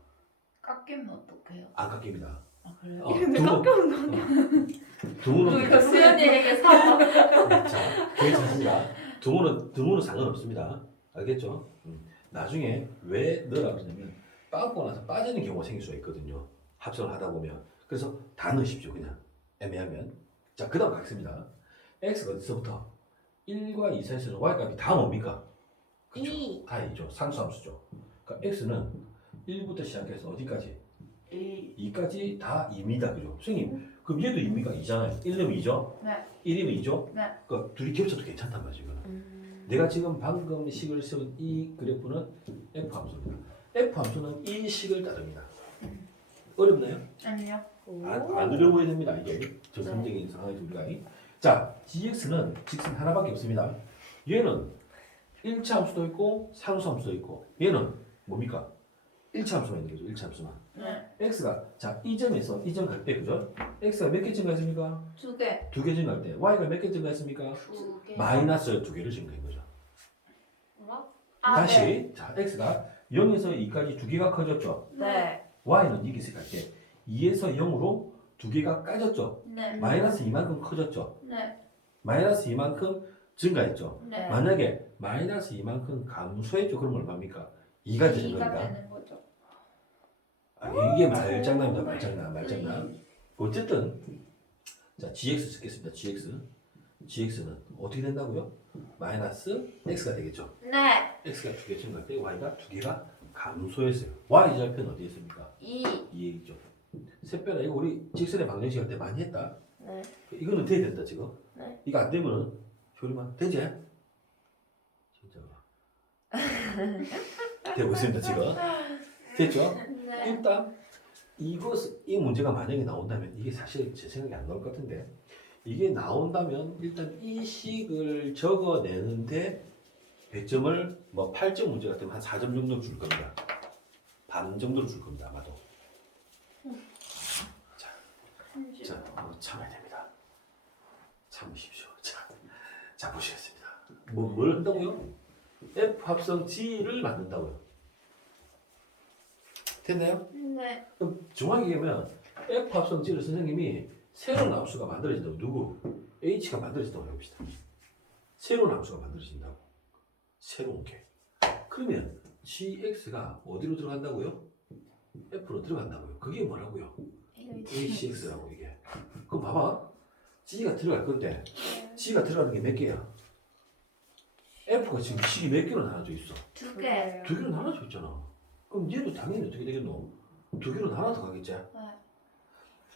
깎이면 어떡해요? 안 깎입니다. 아 그래요? 근데 깎여온 거 아니야? 등호는 이거 수연이에게 사과. 자, 괜찮습니다. 등호는 상관없습니다. 알겠죠? 나중에 왜 넣으라고 그러냐면 빠고 나서 빠지는 경우가 생길 수가 있거든요. 합성을 하다 보면. 그래서 다 넣으십시오. 그냥 애매하면. 자, 그 다음 가겠습니다. X가 어디서부터? 1과 2 사이에서는 Y값이 다 뭡니까? 그쵸? 2. 다 2죠. 상수함수죠. 그러니까 X는 1부터 시작해서 어디까지? 2까지 다 2입니다. 그죠? 선생님, 그럼 얘도 2입니까? 2잖아요. 1이면 2죠? 네. 1이면 2죠? 네. 그러니까 둘이 겹쳐도 괜찮단 말이죠. 이거는. 내가 지금 방금 식을 쓴 이 그래프는 F 함수입니다. F 함수는 이 식을 따릅니다. 어렵나요? 아니요. 안 어려워야 됩니다. 이게 정상적인 상황에서 우리가. 자, GX는 직선 하나밖에 없습니다. 얘는 1차 함수도 있고 상수 함수도 있고 얘는 뭡니까? 1차 함수만 있는 거죠. 1차 함수만. 네. X가 자, 이 점에서 이 점 갈 때 그죠? X가 몇 개 증가했습니까? 2개. 2개 증가할 때 Y가 몇 개 증가했습니까? 2개. 마이너스 2개를 증가한 거죠. 뭐? 다시 네. 자 X가 0에서 2까지 2개가 커졌죠. 네. Y는 이게 있을 때 2에서 0으로 2개가 까졌죠. 네. 마이너스 2만큼 커졌죠. 네. 마이너스 2만큼 증가했죠. 네. 만약에 마이너스 2만큼 감소했죠. 그럼 얼마입니까? 2가 되는 2가 겁니다. 되는 거죠. 이게 말장난입니다. 말장난. 어쨌든 자 GX 쓰겠습니다. GX는 어떻게 된다고요? 마이너스 X가 되겠죠. 네. X가 2개 증가할 때 Y가 2개가 감소했어요. Y 절편 어디에 있습니까? 2. 2에 있죠. 샛별아 이거 우리 직선의 방정식 할 때 많이 했다. 네. 이거는 돼야 된다 지금. 네. 이거 안 되면은 효리만 되지? 진짜. 되고 있습니다 지금. 됐죠? 네. 일단 이 문제가 만약에 나온다면 이게 사실 제 생각에 안 나올 것 같은데 이게 나온다면 일단 이 식을 적어내는데 배점을 뭐 8점 문제 같으면 한 4점 정도 줄 겁니다. 반 정도로 줄 겁니다 아마도. 자, 참아야 됩니다. 참으십시오. 자 보시겠습니다. 뭘 한다고요? F 합성 G를 만든다고요. 됐나요? 네. 그럼 정확히 얘기하면 F 합성 G를 선생님이 새로운 함수가 만들어진다고. 누구? H가 만들어진다고 해봅시다. 새로운 함수가 만들어진다고. 새로운 게. 그러면 GX가 어디로 들어간다고요? F로 들어간다고요. 그게 뭐라고요? HX라고 이게. 그럼 봐봐. G가 들어갈 건데 G가 들어가는 게 몇 개야? F가 지금 식이 몇 개로 나눠져 있어? 2개. 2개로 나눠져 있잖아. 그럼 얘도 당연히 어떻게 되겠노? 2개로 나눠서 가겠지? 네.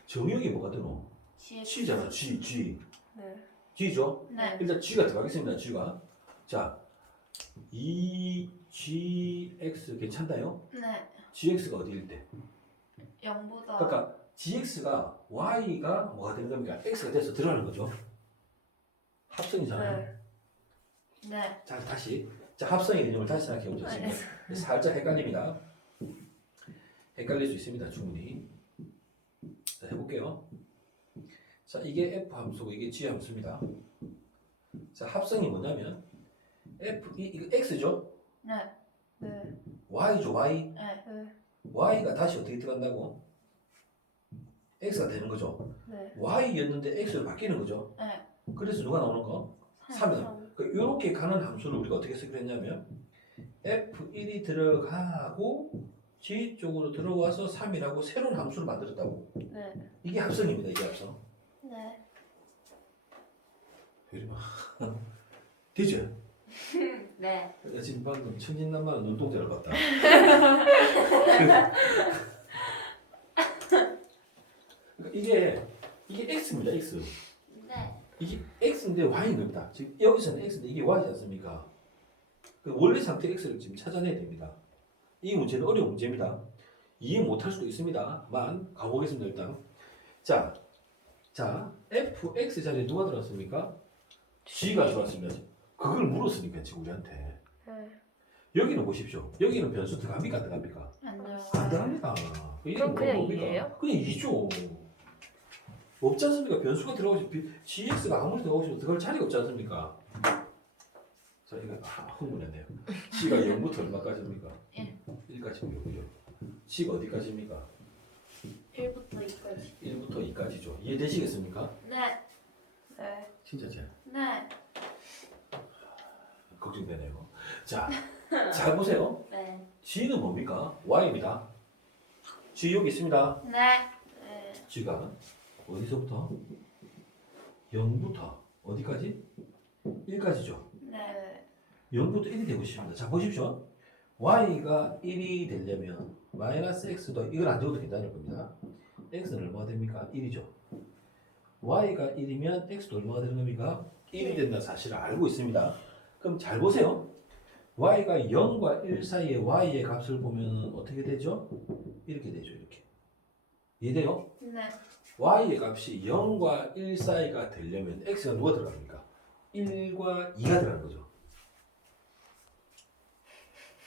정역이 뭐가 되노? G잖아. G. 네. G죠? 네. 일단 G가 들어가겠습니다. G가. 자, 이 GX 괜찮나요? 네. GX가 어디일 때? 0보다. 그러니까 GX가 Y가 뭐가 되는 겁니까? X가 돼서 들어가는 거죠. 합성이잖아요. 네. 네. 자, 다시. 자, 합성의 개념을 다시 생각해 보죠. 지금. 살짝 헷갈립니다. 헷갈릴 수 있습니다. 충분히. 자, 해볼게요. 자, 이게 F 함수고 이게 G 함수입니다. 자, 합성이 뭐냐면 이거 X죠? 네. 네. Y죠, Y. 네. 네. Y가 다시 어떻게 들어간다고? X가 되는 거죠. 네. Y였는데 X로 바뀌는 거죠. 네. 그래서 누가 나오는 거? 3은. 이렇게 가는 함수를 우리가 어떻게 쓰기로 했냐면 F1이 들어가고 G 쪽으로 들어와서 3이라고 새로운 함수를 만들었다고. 네. 이게 합성입니다. 이게 합성. 네. 이리 봐. 되죠? 네. 나 지금 방금 천진난만한 눈동자를 봤다. 그러니까 이게 x입니다. x. 네. 이게 x인데 y인 겁니다. 지금 여기서는 x인데 이게 y지 않습니까? 그 원래 상태 x를 지금 찾아내야 됩니다. 이 문제는 어려운 문제입니다. 이해 못할 수도 있습니다만 가보겠습니다. 일단 자 fx 자리에 누가 들어왔습니까? g가 들어왔습니다. 그걸 물었으니까 지금 우리한테. 네. 여기는 보십시오. 여기는 변수 들어갑니까 안 들어갑니까? 안 돼요. 안 들어갑니다. 그럼 그냥 2예요? 그냥 2죠. 없지 않습니까? 변수가 들어가시 gx가 아무리 들어가셔도 들어갈 자리가 없지 않습니까? 자 이거 흥분했네요. g가 0부터 얼마까지입니까? 1까지입니다. 그죠? g가 어디까지입니까? 1부터 2까지. 1부터 2까지죠. 이해되시겠습니까? 네. 네. 진짜 제 네. 걱정되네요. 자, 잘 보세요. 네. g는 뭡니까? y입니다. g 여기 있습니다. 네. 네. g가 어디서부터? 0부터 어디까지? 1까지죠. 네. 0부터 1이 되고 싶습니다. 자 보십시오. y가 1이 되려면 마이너스 x도 이걸 안 적어도 괜찮을 겁니다. x는 얼마가 됩니까? 1이죠. y가 1이면 x도 얼마가 되는 겁니까? 1이 된다는 사실을 알고 있습니다. 그럼 잘 보세요. y가 0과 1 사이에 y의 값을 보면 어떻게 되죠? 이렇게 되죠. 이렇게. 이해돼요? 네. y의 값이 0과 1 사이가 되려면 x가 누가 들어갑니까? 1과 2가 들어가는 거죠.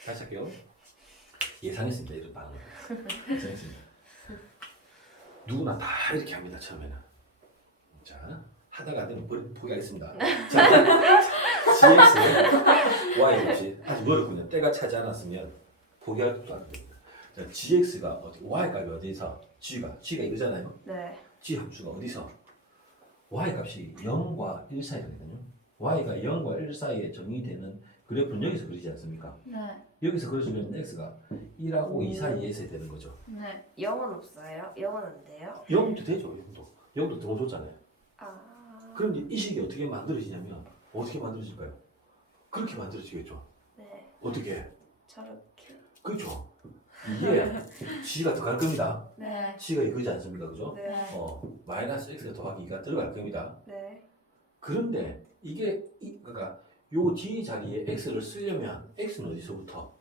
다시 할게요. 예상했습니다. 이런 반응. 예상했습니다. 누구나 다 이렇게 합니다. 처음에는. 자, 하다가 안 되면 포기하겠습니다. 자, gx, y 값이 아주 어렵군요. 때가 차지 않았으면 포기할 것도 안 됩니다. 자, gx가 y 값이 어디서? g가 이거잖아요. 네. g 함수가 어디서? y 값이 0과 1 사이거든요. y가 0과 1 사이에 정의되는 그래프는 여기서 그리지 않습니까? 네. 여기서 그려주면 x가 1하고 2 사이에 있어야 되는 거죠. 네. 0은 없어요? 0은 안 돼요? 0도 되죠. 0도 들어줬잖아요. 아. 그럼 이제 이 식이 어떻게 만들어지냐면 어떻게 만들어질까요? 그렇게 만들어지겠죠. 네. 어떻게? 저렇게. 그렇죠. 이게 g가 더 갈 겁니다. 네. g가 이거지 않습니까? 그죠? 네. 마이너스 x가 더하기 2가 들어갈 겁니다. 네. 그런데 이게 그러니까 요 d 자리에 x를 쓰려면 x는 어디서부터?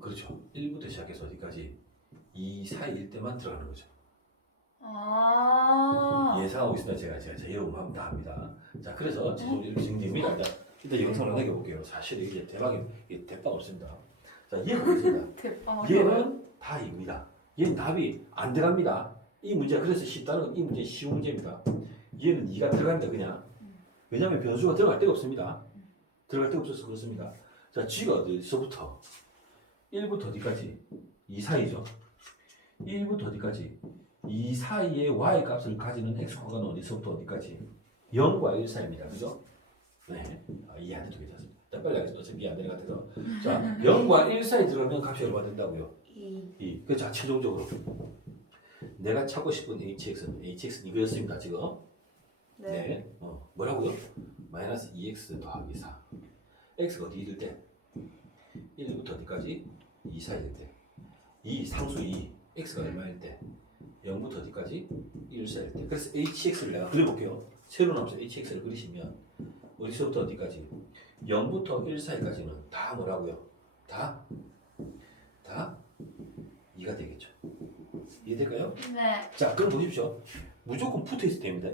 그렇죠. 1부터 시작해서 어디까지? 2 사이일 때만 들어가는 거죠. 아. 예상하고 있습니다. 제가 제 여러분 다 합니다. 자, 그래서 지금 이렇게 진행됩니다. 자, 일단 영상을 남겨볼게요. 사실 이게 이게 대박 없습니다. 자, 얘 보겠습니다. 대박. 얘는 다 입니다. 얘는 답이 안 들어갑니다. 이 문제가 그래서 쉽다는 건 이 문제 쉬운 문제입니다. 얘는 2가 들어갑니다. 그냥. 왜냐하면 변수가 들어갈 데가 없습니다. 들어갈 데가 없어서 그렇습니다. 자, g가 어디서부터? 1부터 어디까지? 2 사이죠. 1부터 어디까지? 2 사이에 y 값을 가지는 x 구간은 어디서부터 어디까지? 0과 1 사이입니다. 그죠? 네. 이해 안 해도 괜찮습니다. 자, 빨리 하겠습니다. 어차피 이해 안 되는 것 같아서. 자, 0과 1 사이 들어가면 값이 얼마 된다고요? 2. 그 자, 최종적으로 내가 찾고 싶은 hx는 이거였습니다. 지금. 네. 뭐라고요? 마이너스 2x 더하기 4. x가 어디 될 때? 1부터 어디까지? 2 사이 될 때. 2 상수 2. x가 얼마일 때? 0부터 어디까지? 1 사이일 때. 그래서 hx를 내가 그려볼게요. 새로운 함수 hx를 그리시면 어디서부터 어디까지? 0부터 1 사이까지는 다 뭐라고요? 다 2가 되겠죠. 이해될까요? 네. 자, 그럼 보십시오. 무조건 붙어 있어야 됩니다.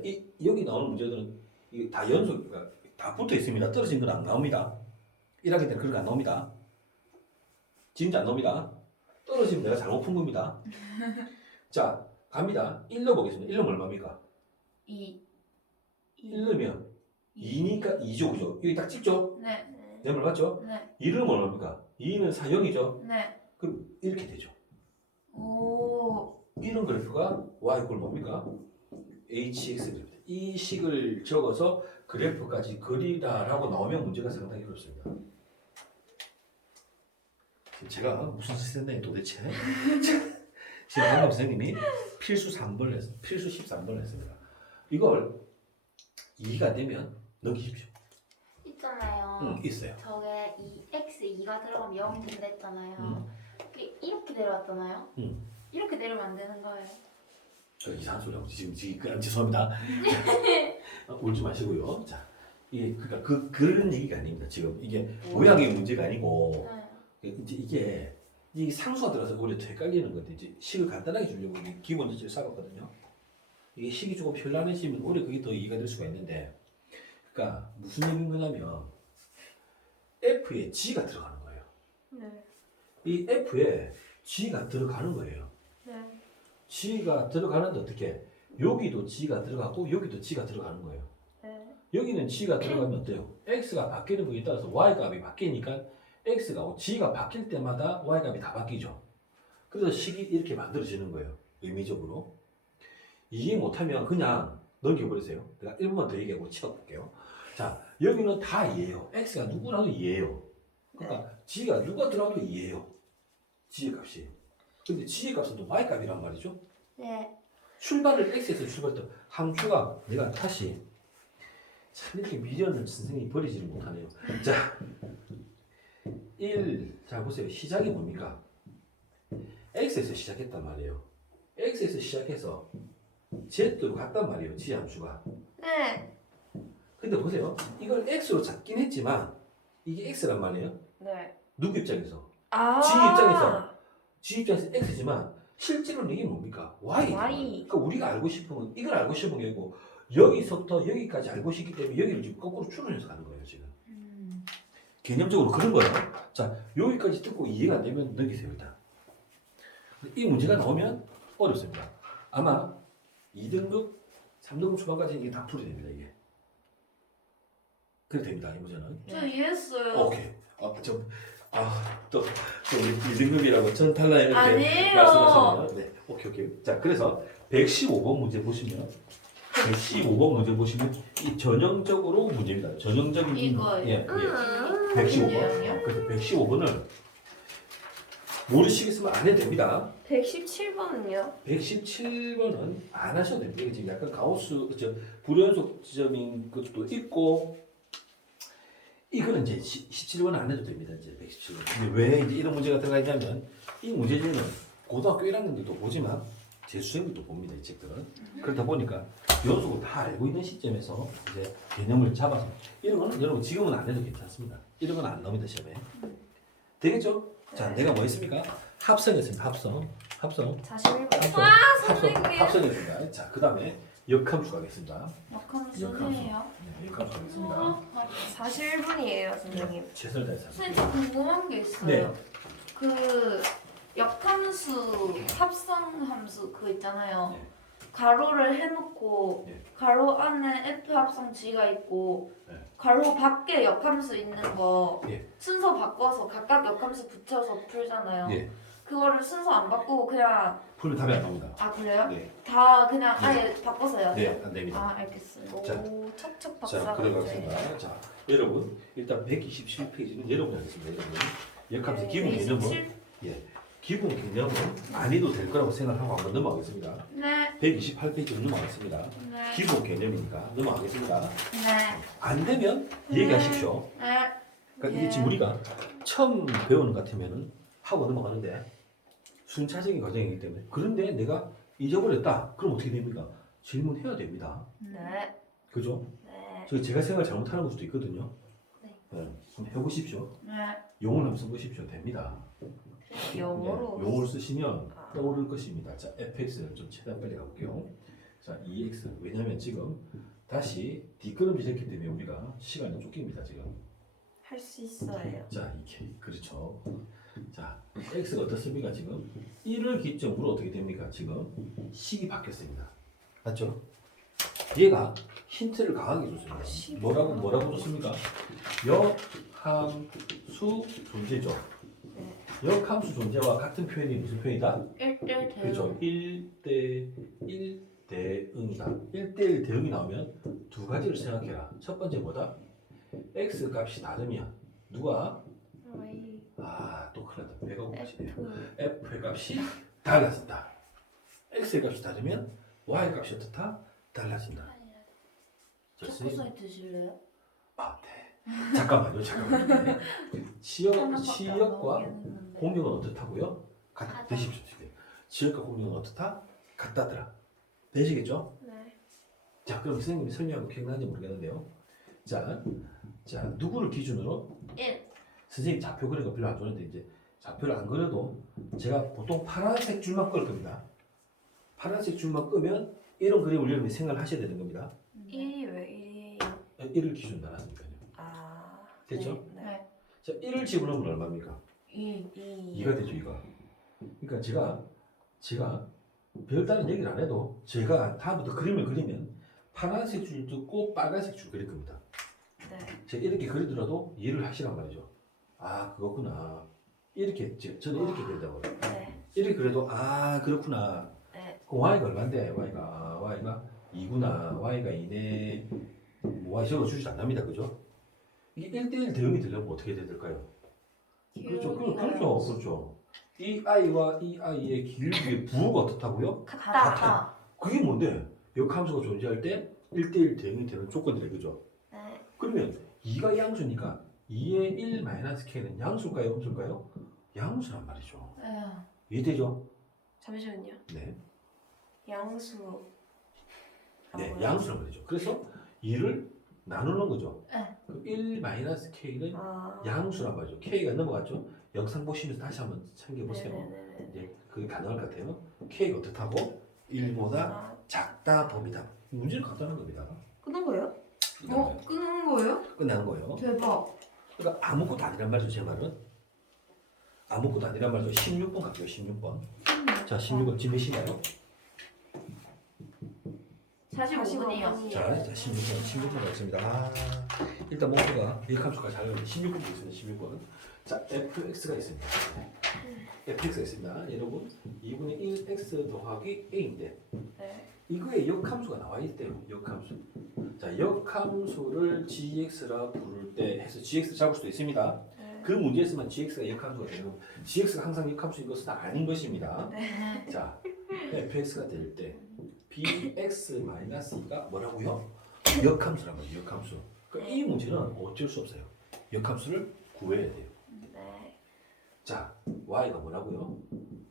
여기 나오는 문제들은 이게 다 연속, 다 붙어 있습니다. 떨어진 건 안 나옵니다. 1학기 때는 그런 거 안 나옵니다. 진짜 안 나옵니다. 떨어지면 내가 잘못 푼 겁니다. 자, 갑니다. 1로 보겠습니다. 1로 얼마입니까? 2. 1로면 2니까 2죠, 그죠? 여기 딱 찍죠? 네. 내 말 맞죠? 네. 1은 얼마입니까? 2는 4형이죠? 네. 그럼 이렇게 되죠. 오. 이런 그래프가 y 꼴 뭡니까? hx 그래프입니다. 이 식을 적어서 그래프까지 그리다라고 나오면 문제가 상당히 어렵습니다. 제가 무슨 짓을 했나요 도대체? 지금 방금 선생님이 필수 3번을 했어요. 필수 13번을 했습니다. 이걸 2가 되면 넘기십시오. 있잖아요. 있어요. 저게 이 x2가 들어가면 0이 된다 했잖아요. 음. 그게 이렇게 내려왔잖아요. 이렇게 내려면 안 되는 거예요. 이상한 소리 하고 지금 죄송합니다. 울지 마시고요. 자, 이게 그러니까 그런 얘기가 아닙니다. 지금 이게 모양의 문제가 아니고 네. 이제 이게 상수가 들어서 오히려 더 헷갈리는 건데 이제 식을 간단하게 주려고 이게 기본적으로 쌓았거든요. 이게 식이 조금 현란해지면 오히려 그게 더 이해가 될 수가 있는데, 그러니까 무슨 얘기인 거냐면 F에 G가 들어가는 거예요. 네. 이 F에 G가 들어가는 거예요. 네. G가 들어가는데 어떻게? 여기도 G가 들어가고 여기도 G가 들어가는 거예요. 네. 여기는 G가 들어가면 어때요? X가 바뀌는 거에 따라서 Y 값이 바뀌니까 X가 G가 바뀔 때마다 Y 값이 다 바뀌죠. 그래서 식이 이렇게 만들어지는 거예요. 의미적으로. 이해 못하면 그냥 넘겨버리세요. 내가 1번만 더 얘기하고 치워볼게요. 자, 여기는 다 이해해요. X가 누구라도 이해해요. 그러니까 G가 누가 들어가도 이해해요. G의 값이. 근데 G의 값은 또 Y 값이란 말이죠. 네. 출발을 X에서 출발했던 함수가 내가 다시 참 이렇게 미련을 선생님이 버리지를 못하네요. 자, 1. 자, 보세요. 시작이 뭡니까? X에서 시작했단 말이에요. X에서 시작해서 Z로 갔단 말이에요. G 함수가. 네. 근데 보세요. 이걸 X로 잡긴 했지만 이게 X란 말이에요. 네. 누구 입장에서? 아. G 입장에서 X지만 실제로는 이게 뭡니까? Y. Y. 그러니까 우리가 알고 싶은 건 이걸 알고 싶은 게 아니고 여기서부터 여기까지 알고 싶기 때문에 여기를 지금 거꾸로 추론해서 가는 거예요. 지금. 개념적으로 그런 거예요. 자, 여기까지 듣고 이해가 안 되면 넘기세요. 일단. 이 문제가 나오면 어렵습니다. 아마 2등급, 3등급 초반까지 이게 다 풀이 됩니다. 이게. 그래 됩니다. 이 문제는. 저 이해했어요. 오케이. 또 우리 2등급이라고 전 탈락 이렇게 아니에요. 말씀하셨네요. 네, 오케이. 자, 그래서 115번 문제 보시면 115번 문제 보시면 이 전형적으로 문제입니다. 전형적인 이거예요? 예. 115번. 문제예요? 그래서 115번을 모르시겠으면 안 해도 됩니다. 117번은요? 117번은 안 하셔도 됩니다. 이게 지금 약간 가우스 불연속 지점인 것도 있고 이거는 이제 17번 안 해도 됩니다. 이제 117번. 근데 왜 이제 이런 문제가 들어가 있냐면 이 문제지는 고등학교 1학년들도 보지만 재수생들도 봅니다. 이 책들은. 그러다 보니까 연속을 다 알고 있는 시점에서 이제 개념을 잡아서 이런 거는 여러분 지금은 안 해도 괜찮습니다. 이런 건 안 나옵니다. 시험에. 되겠죠? 자, 내가 뭐 했습니까? 합성했습니다. 합성. 41번. 합성했습니다. 자, 그 다음에 역함수 가겠습니다. 역함수네요. 네, 역함수 가겠습니다. 41분이에요, 선생님. 최선을 다해서. 선생님 저 궁금한 게 있어요. 네. 그 역함수 합성함수 그거 있잖아요. 네. 가로를 해놓고 네. 가로 안에 F 합성 G가 있고 네. 가로 밖에 역함수 있는 거 네. 순서 바꿔서 각각 역함수 붙여서 풀잖아요. 예. 그거를 순서 안 바꾸고 그냥 풀면 답이 안 나옵니다. 아 그래요? 네. 다 그냥 네. 아예 바꿔서요? 네, 안 됩니다. 아 알겠어요. 자, 오, 척척 자, 박사. 들어가겠습니다. 자, 여러분 일단 127페이지는 여러분이 하겠습니다. 여러분 역함수 기본 개념은 기본 개념은 안 해도 될 거라고 생각하고 한번 넘어가겠습니다. 네. 128페이지 넘어가겠습니다. 네. 기본 개념이니까 넘어가겠습니다. 네. 안 되면 얘기하십시오. 네. 그러니까 이게 지금 우리가 처음 배우는 것 같으면은 하고 넘어가는데 순차적인 과정이기 때문에 그런데 내가 잊어버렸다. 그럼 어떻게 됩니까? 질문해야 됩니다. 네. 그죠? 네. 저 제가 생각을 잘못하는 걸 수도 있거든요. 네. 그럼 해보십시오. 네. 용을 한번 써보십시오. 됩니다. 영어로. 네, 용어를 쓰시면 떠오를 것입니다. 자, fx를 좀 최대한 빨리 가볼게요. 자, 2x. 왜냐면 지금 다시 뒷걸음질 했기 때문에 우리가 시간이 쫓깁니다. 지금. 할 수 있어요. 자, 이렇게. 그렇죠. 자, x가 어떻습니까? 지금 1을 기점으로 어떻게 됩니까? 지금 식이 바뀌었습니다. 맞죠? 얘가 힌트를 강하게 줬습니다. 뭐라고 줬습니까? 역함수 존재죠. 역함수 존재와 같은 표현이 무슨 표현이다? 1대 대응. 그렇죠. 1대1 대응이다. 1대1 대응이 나오면 두 가지를 생각해라. 첫 번째 뭐다? x 값이 다르면 누가? 또 큰일 났다. 배가 고파지네요. F f의 값이 달라진다. x의 값이 다르면 y 값이 어떻다? 달라진다. 자, 초코 선생님. 사이트 드실래요? 네. 잠깐만요. 네. 지역과 공역은 어떻다고요? 같다. 되십시오. 지역과 공역은 어떻다? 같다더라. 되시겠죠? 네. 자, 그럼 선생님이 설명하고 기억나는지 모르겠는데요. 자, 누구를 기준으로? 1 선생님 좌표 그리는 거 별로 안 좋아하는데 이제 좌표를 안 그려도 제가 보통 파란색 줄만 끌 겁니다. 파란색 줄만 끄면 이런 그림을 여러분이 생각을 하셔야 되는 겁니다. 1이 왜 1이에요? 1을 기준으로 나눴으니까요. 됐죠? 네. 자, 1을 집어넣으면 얼마입니까? 2 2가 되죠, 2가. 그러니까 제가 별다른 얘기를 안 해도 제가 다음부터 그림을 그리면 파란색 줄 뜯고 빨간색 줄 그릴 겁니다. 네. 제가 이렇게 그리더라도 이해를 하시란 말이죠. 그거구나. 이렇게 저는 이렇게 그린다고요. 네. 이렇게 그래도 그렇구나. 네. 그럼 y가 얼마인데? y가 2구나. y가 2네. y 적어주지 않답니다. 그죠? 이게 1대1 대응이 되려면 어떻게 해야 될까요? 그렇죠. 그렇죠. 이 i와 이 i의 길이의 부호가 어떻다고요? 같다. 그게 뭔데? 역함수가 존재할 때 1대1 대응이 되는 조건이래. 그죠? 네. 그러면 2가 양수니까 2의 1-k는 양수일까요? 음수일까요? 양수란 말이죠. 이해되죠? 잠시만요. 네. 양수. 네, 양수란 말이죠. 그래서 2를 나누는 거죠. 네. 그럼 1-k는 아. 양수란 말이죠. k가 넘어갔죠. 영상 보시면서 다시 한번 참겨보세요. 네네네. 이제 그게 가능할 것 같아요. k가 어떻다고? 1보다 작다 봅니다. 문제는 간단한 겁니다. 끝난 거예요? 끊는 거예요? 끝나는 거예요. 대박. 그러니까 아무것도 아니란 말이죠. 제 말은. 아무것도 아니란 말이죠. 16번 갈게요. 16번. 자, 16번 지금 몇 시나요? 45분이요. 자, 16번 가겠습니다. 일단 목표가 이 함수가 잘 나오는 16번 있습니다. 16번. 자, fx가 있습니다. fx가 있습니다. 여러분, 2분의 1x 더하기 a인데 네. 이거에 역함수가 나와 있대요. 역함수. 자, 역함수를 gx라 부를 때 해서 gx 잡을 수도 있습니다. 네. 그 문제에서만 gx가 역함수가 되는 gx가 항상 역함수인 것은 아닌 것입니다. 자, fx가 될 때 bx-2가 뭐라고요? 역함수란 말이에요. 역함수. 그러니까 이 문제는 어쩔 수 없어요. 역함수를 구해야 돼요. 네. 자, y가 뭐라고요?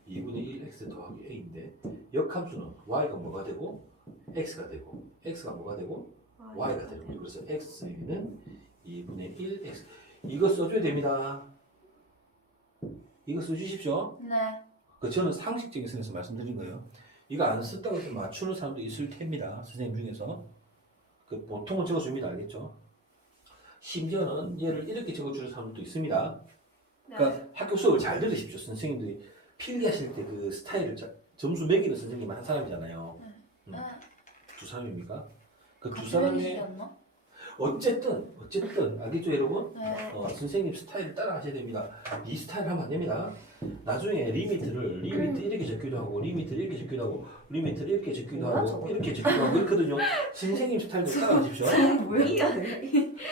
2분의 1x 더하기 a인데 역함수는 y가 뭐가 되고 x가 되고 x가 뭐가 되고 y가 되는 거죠. 그래서 x는 2분의 1x. 이거 써줘야 됩니다. 이거 써주십시오. 네. 그 저는 상식적인 선에서 말씀드린 거예요. 이거 안 썼다고 해서 맞추는 사람도 있을 텐니다. 선생님 중에서. 그 보통은 적어줍니다. 알겠죠? 심지어는 얘를 이렇게 적어주는 사람도 있습니다. 그러니까 학교 수업을 잘 들으십시오. 선생님들이 필기하실 때 그 스타일을 점수 매기는 선생님 한 사람이잖아요. 두 사람입니까? 그 두 사람의 였나? 어쨌든 알겠죠 여러분? 네. 선생님 스타일을 따라 하셔야 됩니다. 이 스타일 하면 안 됩니다. 나중에 리미트 이렇게 적기도 하고 리미트를 이렇게 적기도 하고 리미트를 이렇게 적기도 뭐야, 하고 저거? 이렇게 적기도 하고 그렇거든요. 선생님 스타일도 따라 하십시오. 왜 이래?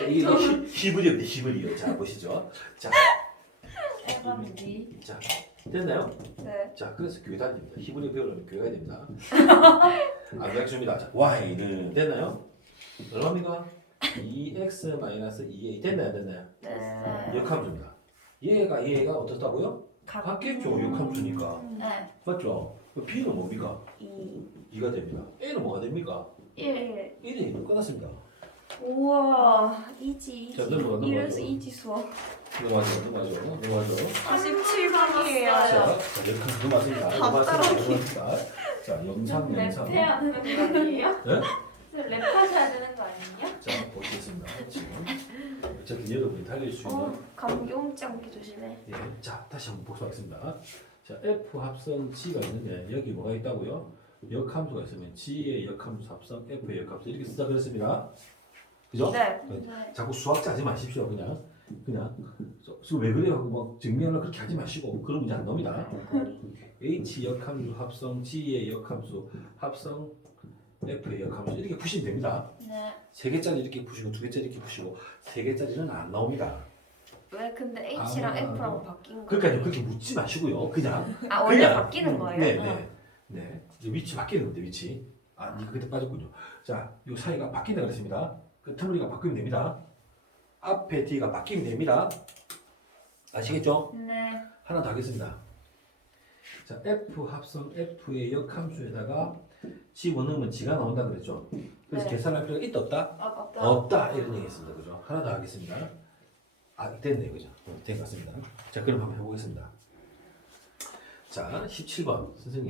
이게 히브리어입니다. 히브리어. 자 보시죠. 자 에바미디. 자, 됐나요? 네. 자, 그래서 교회 다닙니다. 히브리어 배우려면 교회 가야 됩니다. 안 가르쳐줍니다. 자, y는 됐나요? 얼마입니까? 2x-2a 됐나요? 됐나요? 됐어요. 역함수입니다. 얘가 어떻다고요? 같겠죠. 역함수니까. 네. 맞죠? b는 뭡니까? 2가 됩니다. a는 뭐가 됩니까? 1. 1이 끝났습니다. 우와. 이지. 자, 넘어가. 이래서 이지 수업. 넘어가죠. 47번이에요. 자, 역함수 넘어갔습니다. 넘어갔습니다. 자, 영상. 랩해야 되는 거 아니에요? 네? 랩하셔야 되는 거 아니에요? 자, 보시겠습니다. 지금 어쨌든 여러분이 달릴 수 있는 감기 옮지 않게 조심해. 예. 자, 다시 한번 복습하겠습니다. 자, F 합성 G가 있는데 여기 뭐가 있다고요? 역함수가 있으면 G의 역함수 합성 F의 역함수 이렇게 쓰자 그랬습니다. 그죠? 네. 자꾸 수학자 하지 마십시오. 그냥 지금 왜 그래요? 하고 막 증명하려고 그렇게 하지 마시고 그런 문제 안 나옵니다. H 역함수 합성 G의 역함수 합성 F의 역함수 이렇게 푸시면 됩니다. 네. 3개짜리 이렇게 푸시고 2개짜리 이렇게 푸시고 3개짜리는 안 나옵니다. 왜 근데 H랑 아, F랑 바뀐 거예요? 그러니까 그렇게 묻지 마시고요. 그냥 아 원래 그냥, 바뀌는 거예요? 네, 어. 네, 네. 이제 위치 바뀌는 건데 위치. 아, 이거 그때 빠졌군요. 자, 요 사이가 바뀐다 그랬습니다. 그 틈머리가 바뀌면 됩니다. 앞에 뒤가 바뀌면 됩니다. 아시겠죠? 네. 하나 더 하겠습니다. 자, F 합성 F의 역함수에다가 집어넣으면 G가 나온다 그랬죠? 그래서 네. 계산할 필요가 있다 없다? 없다. 없다 이런 얘기했습니다. 그죠? 하나 더 하겠습니다. 아, 됐네요. 그죠? 된 것 같습니다. 자, 그럼 한번 해보겠습니다. 자, 17번 선생님.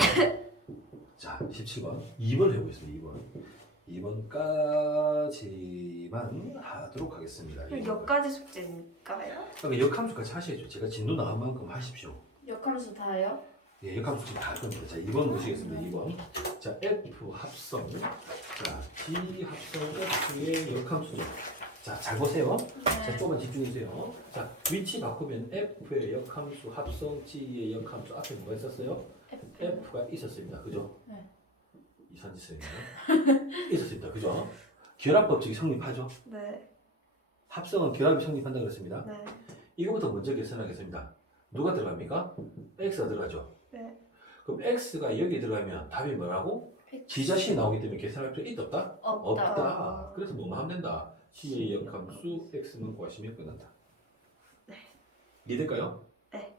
자, 17번 2번 해보겠습니다. 2번까지만 하도록 하겠습니다. 몇 가지 숙제니까요? 그러니까 역함수까지 하셔야죠. 제가 진도 나온 만큼 하십시오. 역함수 다예요? 예, 역함수 지금 다 할 겁니다. 자, 2번 보시겠습니다. 2번. 자, F 합성. 자, G 합성 F의 역함수죠. 자, 잘 보세요. 자, 조금만 집중해주세요. 자, 위치 바꾸면 F의 역함수 합성 G의 역함수 앞에 뭐가 있었어요? F가 있었습니다. 그죠? 네. 이산 짓습니다. 있었습니다. 그죠? 결합 법칙이 성립하죠? 네. 합성은 결합이 성립한다고 그랬습니다. 네. 이거부터 먼저 계산하겠습니다. 누가 들어갑니까? X가 들어가죠? 네. 그럼 X가 여기 들어가면 답이 뭐라고? G 자신이 나오기 때문에 계산할 필요 있다 없다? 없다. 없다. 그래서 뭐만 하면 된다. G의 역함수 X는 구하시면 끝난다. 네. 이해될까요? 네.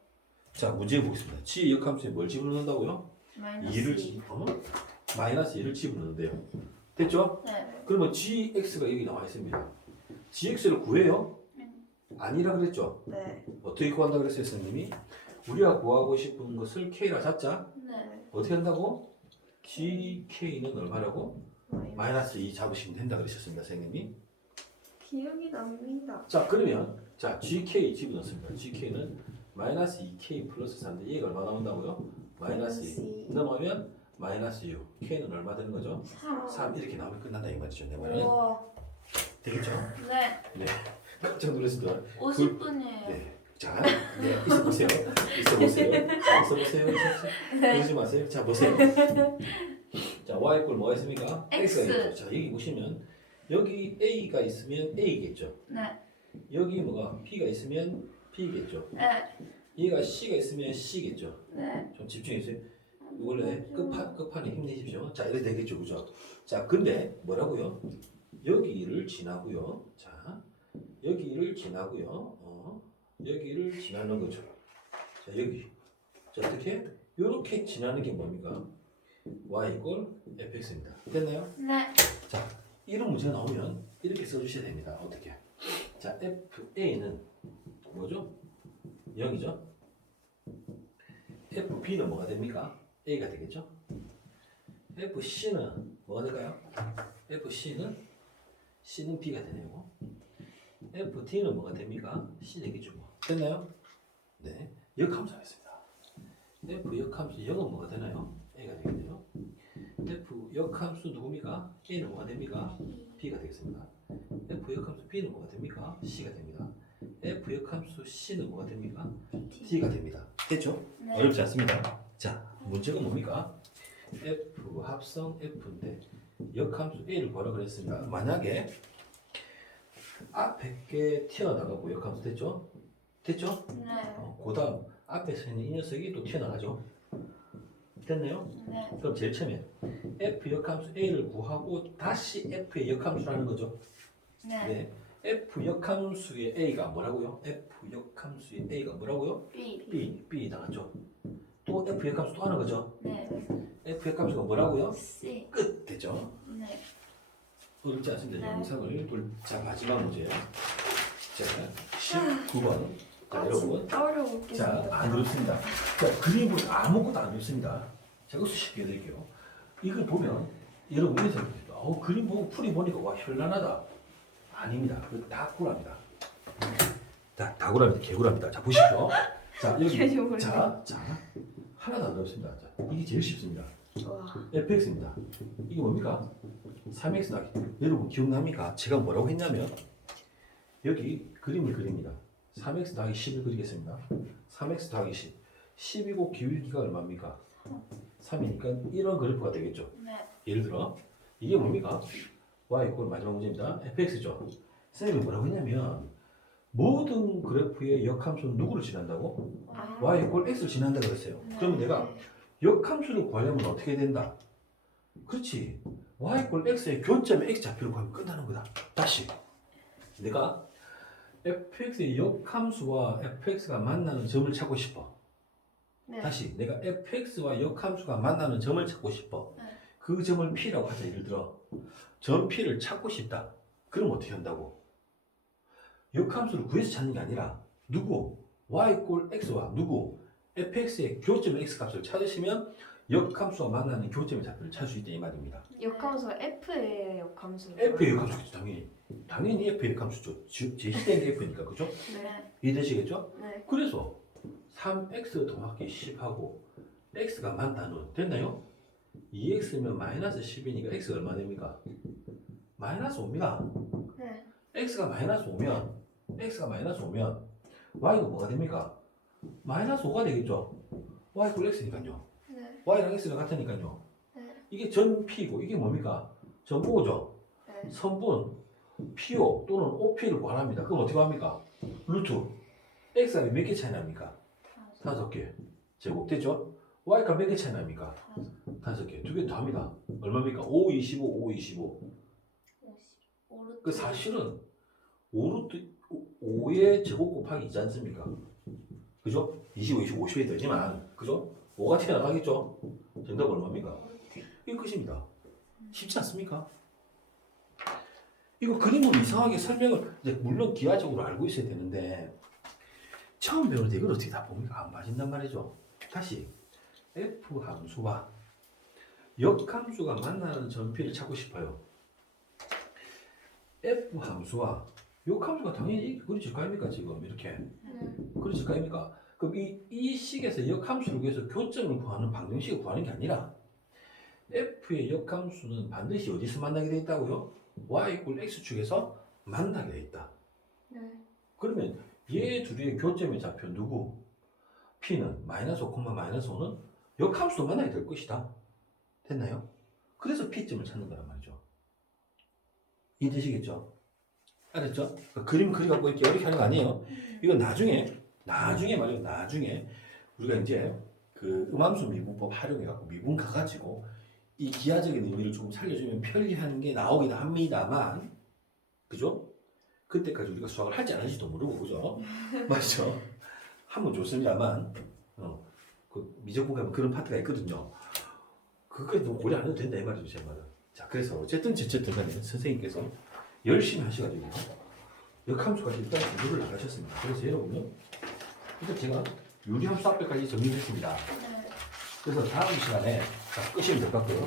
자, 문제 보겠습니다. G의 역함수에 뭘 집어넣는다고요? 마이너스 2를 마이너스 2를 집어넣는데요. 됐죠? 네. 그러면 GX가 여기 나와 있습니다. GX를 구해요? 아니라 그랬죠? 네. 어떻게 구한다 그랬어요, 선생님이? 우리가 구하고 싶은 것을 K라 잡자. 네. 어떻게 한다고? GK는 얼마라고? 마이너스 2 잡으시면 된다 그러셨습니다, 선생님이. 기억이 납니다. 자, 그러면 자 GK 집어넣습니다. GK는 마이너스 2K 플러스 3인데 얘가 얼마 나온다고요? 마이너스 2 넘어가면 마이너스 6. K는 얼마 되는 거죠? 3 이렇게 나오면 끝난다 이 말이죠, 내 말은. 우와. 되겠죠? 네. 네. 깜짝 놀랐습니다. 50분이에요. 네. 자, 네, 있어 보세요. 있어 보세요. 자, 있어 보세요. 그러지 마세요. 자, 보세요. 자, y 꼴 뭐가 있습니까? X. X가 있죠. 자, 여기 보시면 여기 A가 있으면 A겠죠. 네. 여기 뭐가 B가 있으면 B겠죠. 네. 얘가 C가 있으면 C겠죠. 네. 좀 집중해 주세요. 원래 끝판에 힘내십시오. 자, 이렇게 되겠죠, 그죠? 자, 근데 뭐라고요? 여기를 지나고요. 자, 여기를 지나고요. 여기를 지나는 거죠. 자, 여기. 자, 어떻게? 요렇게 지나는 게 뭡니까? y 이꼴 fx입니다. 됐나요? 네. 자, 이런 문제가 나오면 이렇게 써주셔야 됩니다. 어떻게? 자, fa는 뭐죠? 0이죠? fb는 뭐가 됩니까? a가 되겠죠? fc는 뭐가 될까요? fc는 b가 되네요. FD는 뭐가 됩니까? C 되겠죠 뭐. 됐나요? 네. 역함수 하겠습니다. F 역함수 0은 뭐가 되나요? A가 되겠네요. F 역함수 누굽니까? A는 뭐가 됩니까? B가 되겠습니다. F 역함수 B는 뭐가 됩니까? C가 됩니다. F 역함수 C는 뭐가 됩니까? D가 됩니다. 됐죠? 네. 어렵지 않습니다. 자, 문제가 뭡니까? F 합성 F인데 역함수 A를 구하라 그랬습니다. 만약에 앞에 게 튀어나가고 역함수 됐죠? 됐죠? 네. 그 다음 앞에서 있는 이 녀석이 또 튀어나가죠? 됐네요? 네. 그럼 제일 처음에 F 역함수 A를 구하고 다시 F의 역함수라는 거죠? 네. 네. F 역함수의 A가 뭐라고요? F 역함수의 A가 뭐라고요? B. B 나갔죠? 또 F 역함수 또 하는 거죠? 네. F 역함수가 뭐라고요? C. 끝! 됐죠? 네. 어렵지 않습니다. 네. 영상을 자, 마지막 문제예요. 자, 19번. 자, 여러분. 진짜 어려웠겠습니다. 자, 안 어렵습니다. 자, 그림 보면 아무것도 안 어렵습니다. 제가 쉽게 해드릴게요. 이걸 보면 여러분 위에서 그림 보고 풀이 보니까 와 현란하다. 아닙니다. 그거 다 구랍니다. 다 구랍니다. 개구랍니다. 자, 보십시오. 자, 여기 개구리. 자, 하나도 안 어렵습니다. 자, 이게 제일 쉽습니다. 와. fx입니다. 이게 뭡니까? 3x 더하기. 여러분 기억납니까? 제가 뭐라고 했냐면 여기 그림을 그립니다. 3x 더하기 10을 그리겠습니다. 3x 더하기 10. 10이고 기울기가 얼마입니까? 3이니까 이런 그래프가 되겠죠. 네. 예를 들어 이게 뭡니까? y 이꼴 마지막 문제입니다. fx죠. 선생님이 뭐라고 했냐면 모든 그래프의 역함수는 누구를 지난다고? 아. y 이꼴 x를 지난다 그랬어요. 그러면 내가 역함수를 구하려면 어떻게 된다? 그렇지. y 이꼴 x의 교점의 x 좌표를 구하면 끝나는 거다. 다시 내가 fx의 역함수와 fx가 만나는 점을 찾고 싶어. 네. 다시 내가 fx와 역함수가 만나는 점을 찾고 싶어. 네. 그 점을 P라고 하자. 예를 들어 점 P를 찾고 싶다. 그럼 어떻게 한다고? 역함수를 구해서 찾는 게 아니라 누구? y 꼴 x와 누구? fx의 교점 x 값을 찾으시면 역함수와 만나는 교점의 좌표를 찾을 수 있다 이 말입니다. 역함수가 F의 역함수. f의 역함수겠죠. 당연히 f의 역함수죠. 제시된 게 f니까 그죠? 네. 이해되시겠죠? 네. 그래서 3x 더하기 10하고 x가 만나는 됐나요? 2x면 마이너스 10이니까 x가 얼마 됩니까? 마이너스 5입니다. 네. x가 마이너스 5면 y가 뭐가 됩니까? 마이너스 5가 되겠죠? y 꼴 x니까요. 네. y랑 x가 같으니까요. 네. 이게 전 p고 이게 뭡니까? 전 O죠. 네. 선분 PO 또는 OP를 구합니다. 그럼 어떻게 합니까? 루트 x가 몇 개 차이 납니까? 5개 제곱 됐죠? y가 몇 개 차이 납니까? 5개. 2개 더합니다. 얼마입니까? 5, 25, 5, 25. 50. 그 사실은 5의 제곱 곱하기 2지 않습니까? 그죠? 25, 25, 50이 되지만 그죠? 5가 튀어나가겠죠? 정답 얼마입니까? 이게 끝입니다. 쉽지 않습니까? 이거 그림으로 이상하게 설명을 이제 물론 기하적으로 알고 있어야 되는데 처음 배울 때 이걸 어떻게 다 봅니까? 안 맞는단 말이죠. 다시 f 함수와 역함수가 만나는 점피를 찾고 싶어요. f 함수와 역함수가 당연히 그려질 거 아닙니까? 지금 이렇게 그려질 거 아닙니까? 그럼 이 식에서 역함수를 위해서 교점을 구하는 방정식을 구하는 게 아니라 f의 역함수는 반드시 어디서 만나게 돼 있다고요? y 이꼴 x축에서 만나게 돼 있다. 네. 그러면 얘 둘의 교점의 좌표 누구? p는 마이너스 5, 마이너스 5는 역함수도 만나게 될 것이다. 됐나요? 그래서 p점을 찾는 거란 말이죠. 이해되시겠죠? 알았죠? 그러니까 그림 그려갖고 이렇게 하는 거 아니에요. 이건 나중에 말이에요. 나중에 우리가 이제 그 음함수 미분법 활용해갖고 미분 가가지고 이 기하적인 의미를 조금 살려주면 편리한 게 나오긴 합니다만, 그죠? 그때까지 우리가 수학을 할지 안 할지도 모르고, 그죠? 맞죠? 하면 좋습니다만, 그 미적분 가면 그런 파트가 있거든요. 그거까지 너무 고려 안 해도 된다 이 말이죠, 제 말은. 자, 그래서 어쨌든 간에 선생님께서 열심히 하셔가지고 역함수까지 일단 공부를 나가셨습니다. 그래서 여러분은 일단 제가 유리함수 앞에까지 정리했습니다. 그래서 다음 시간에 자, 끄시면 될 것 같고요.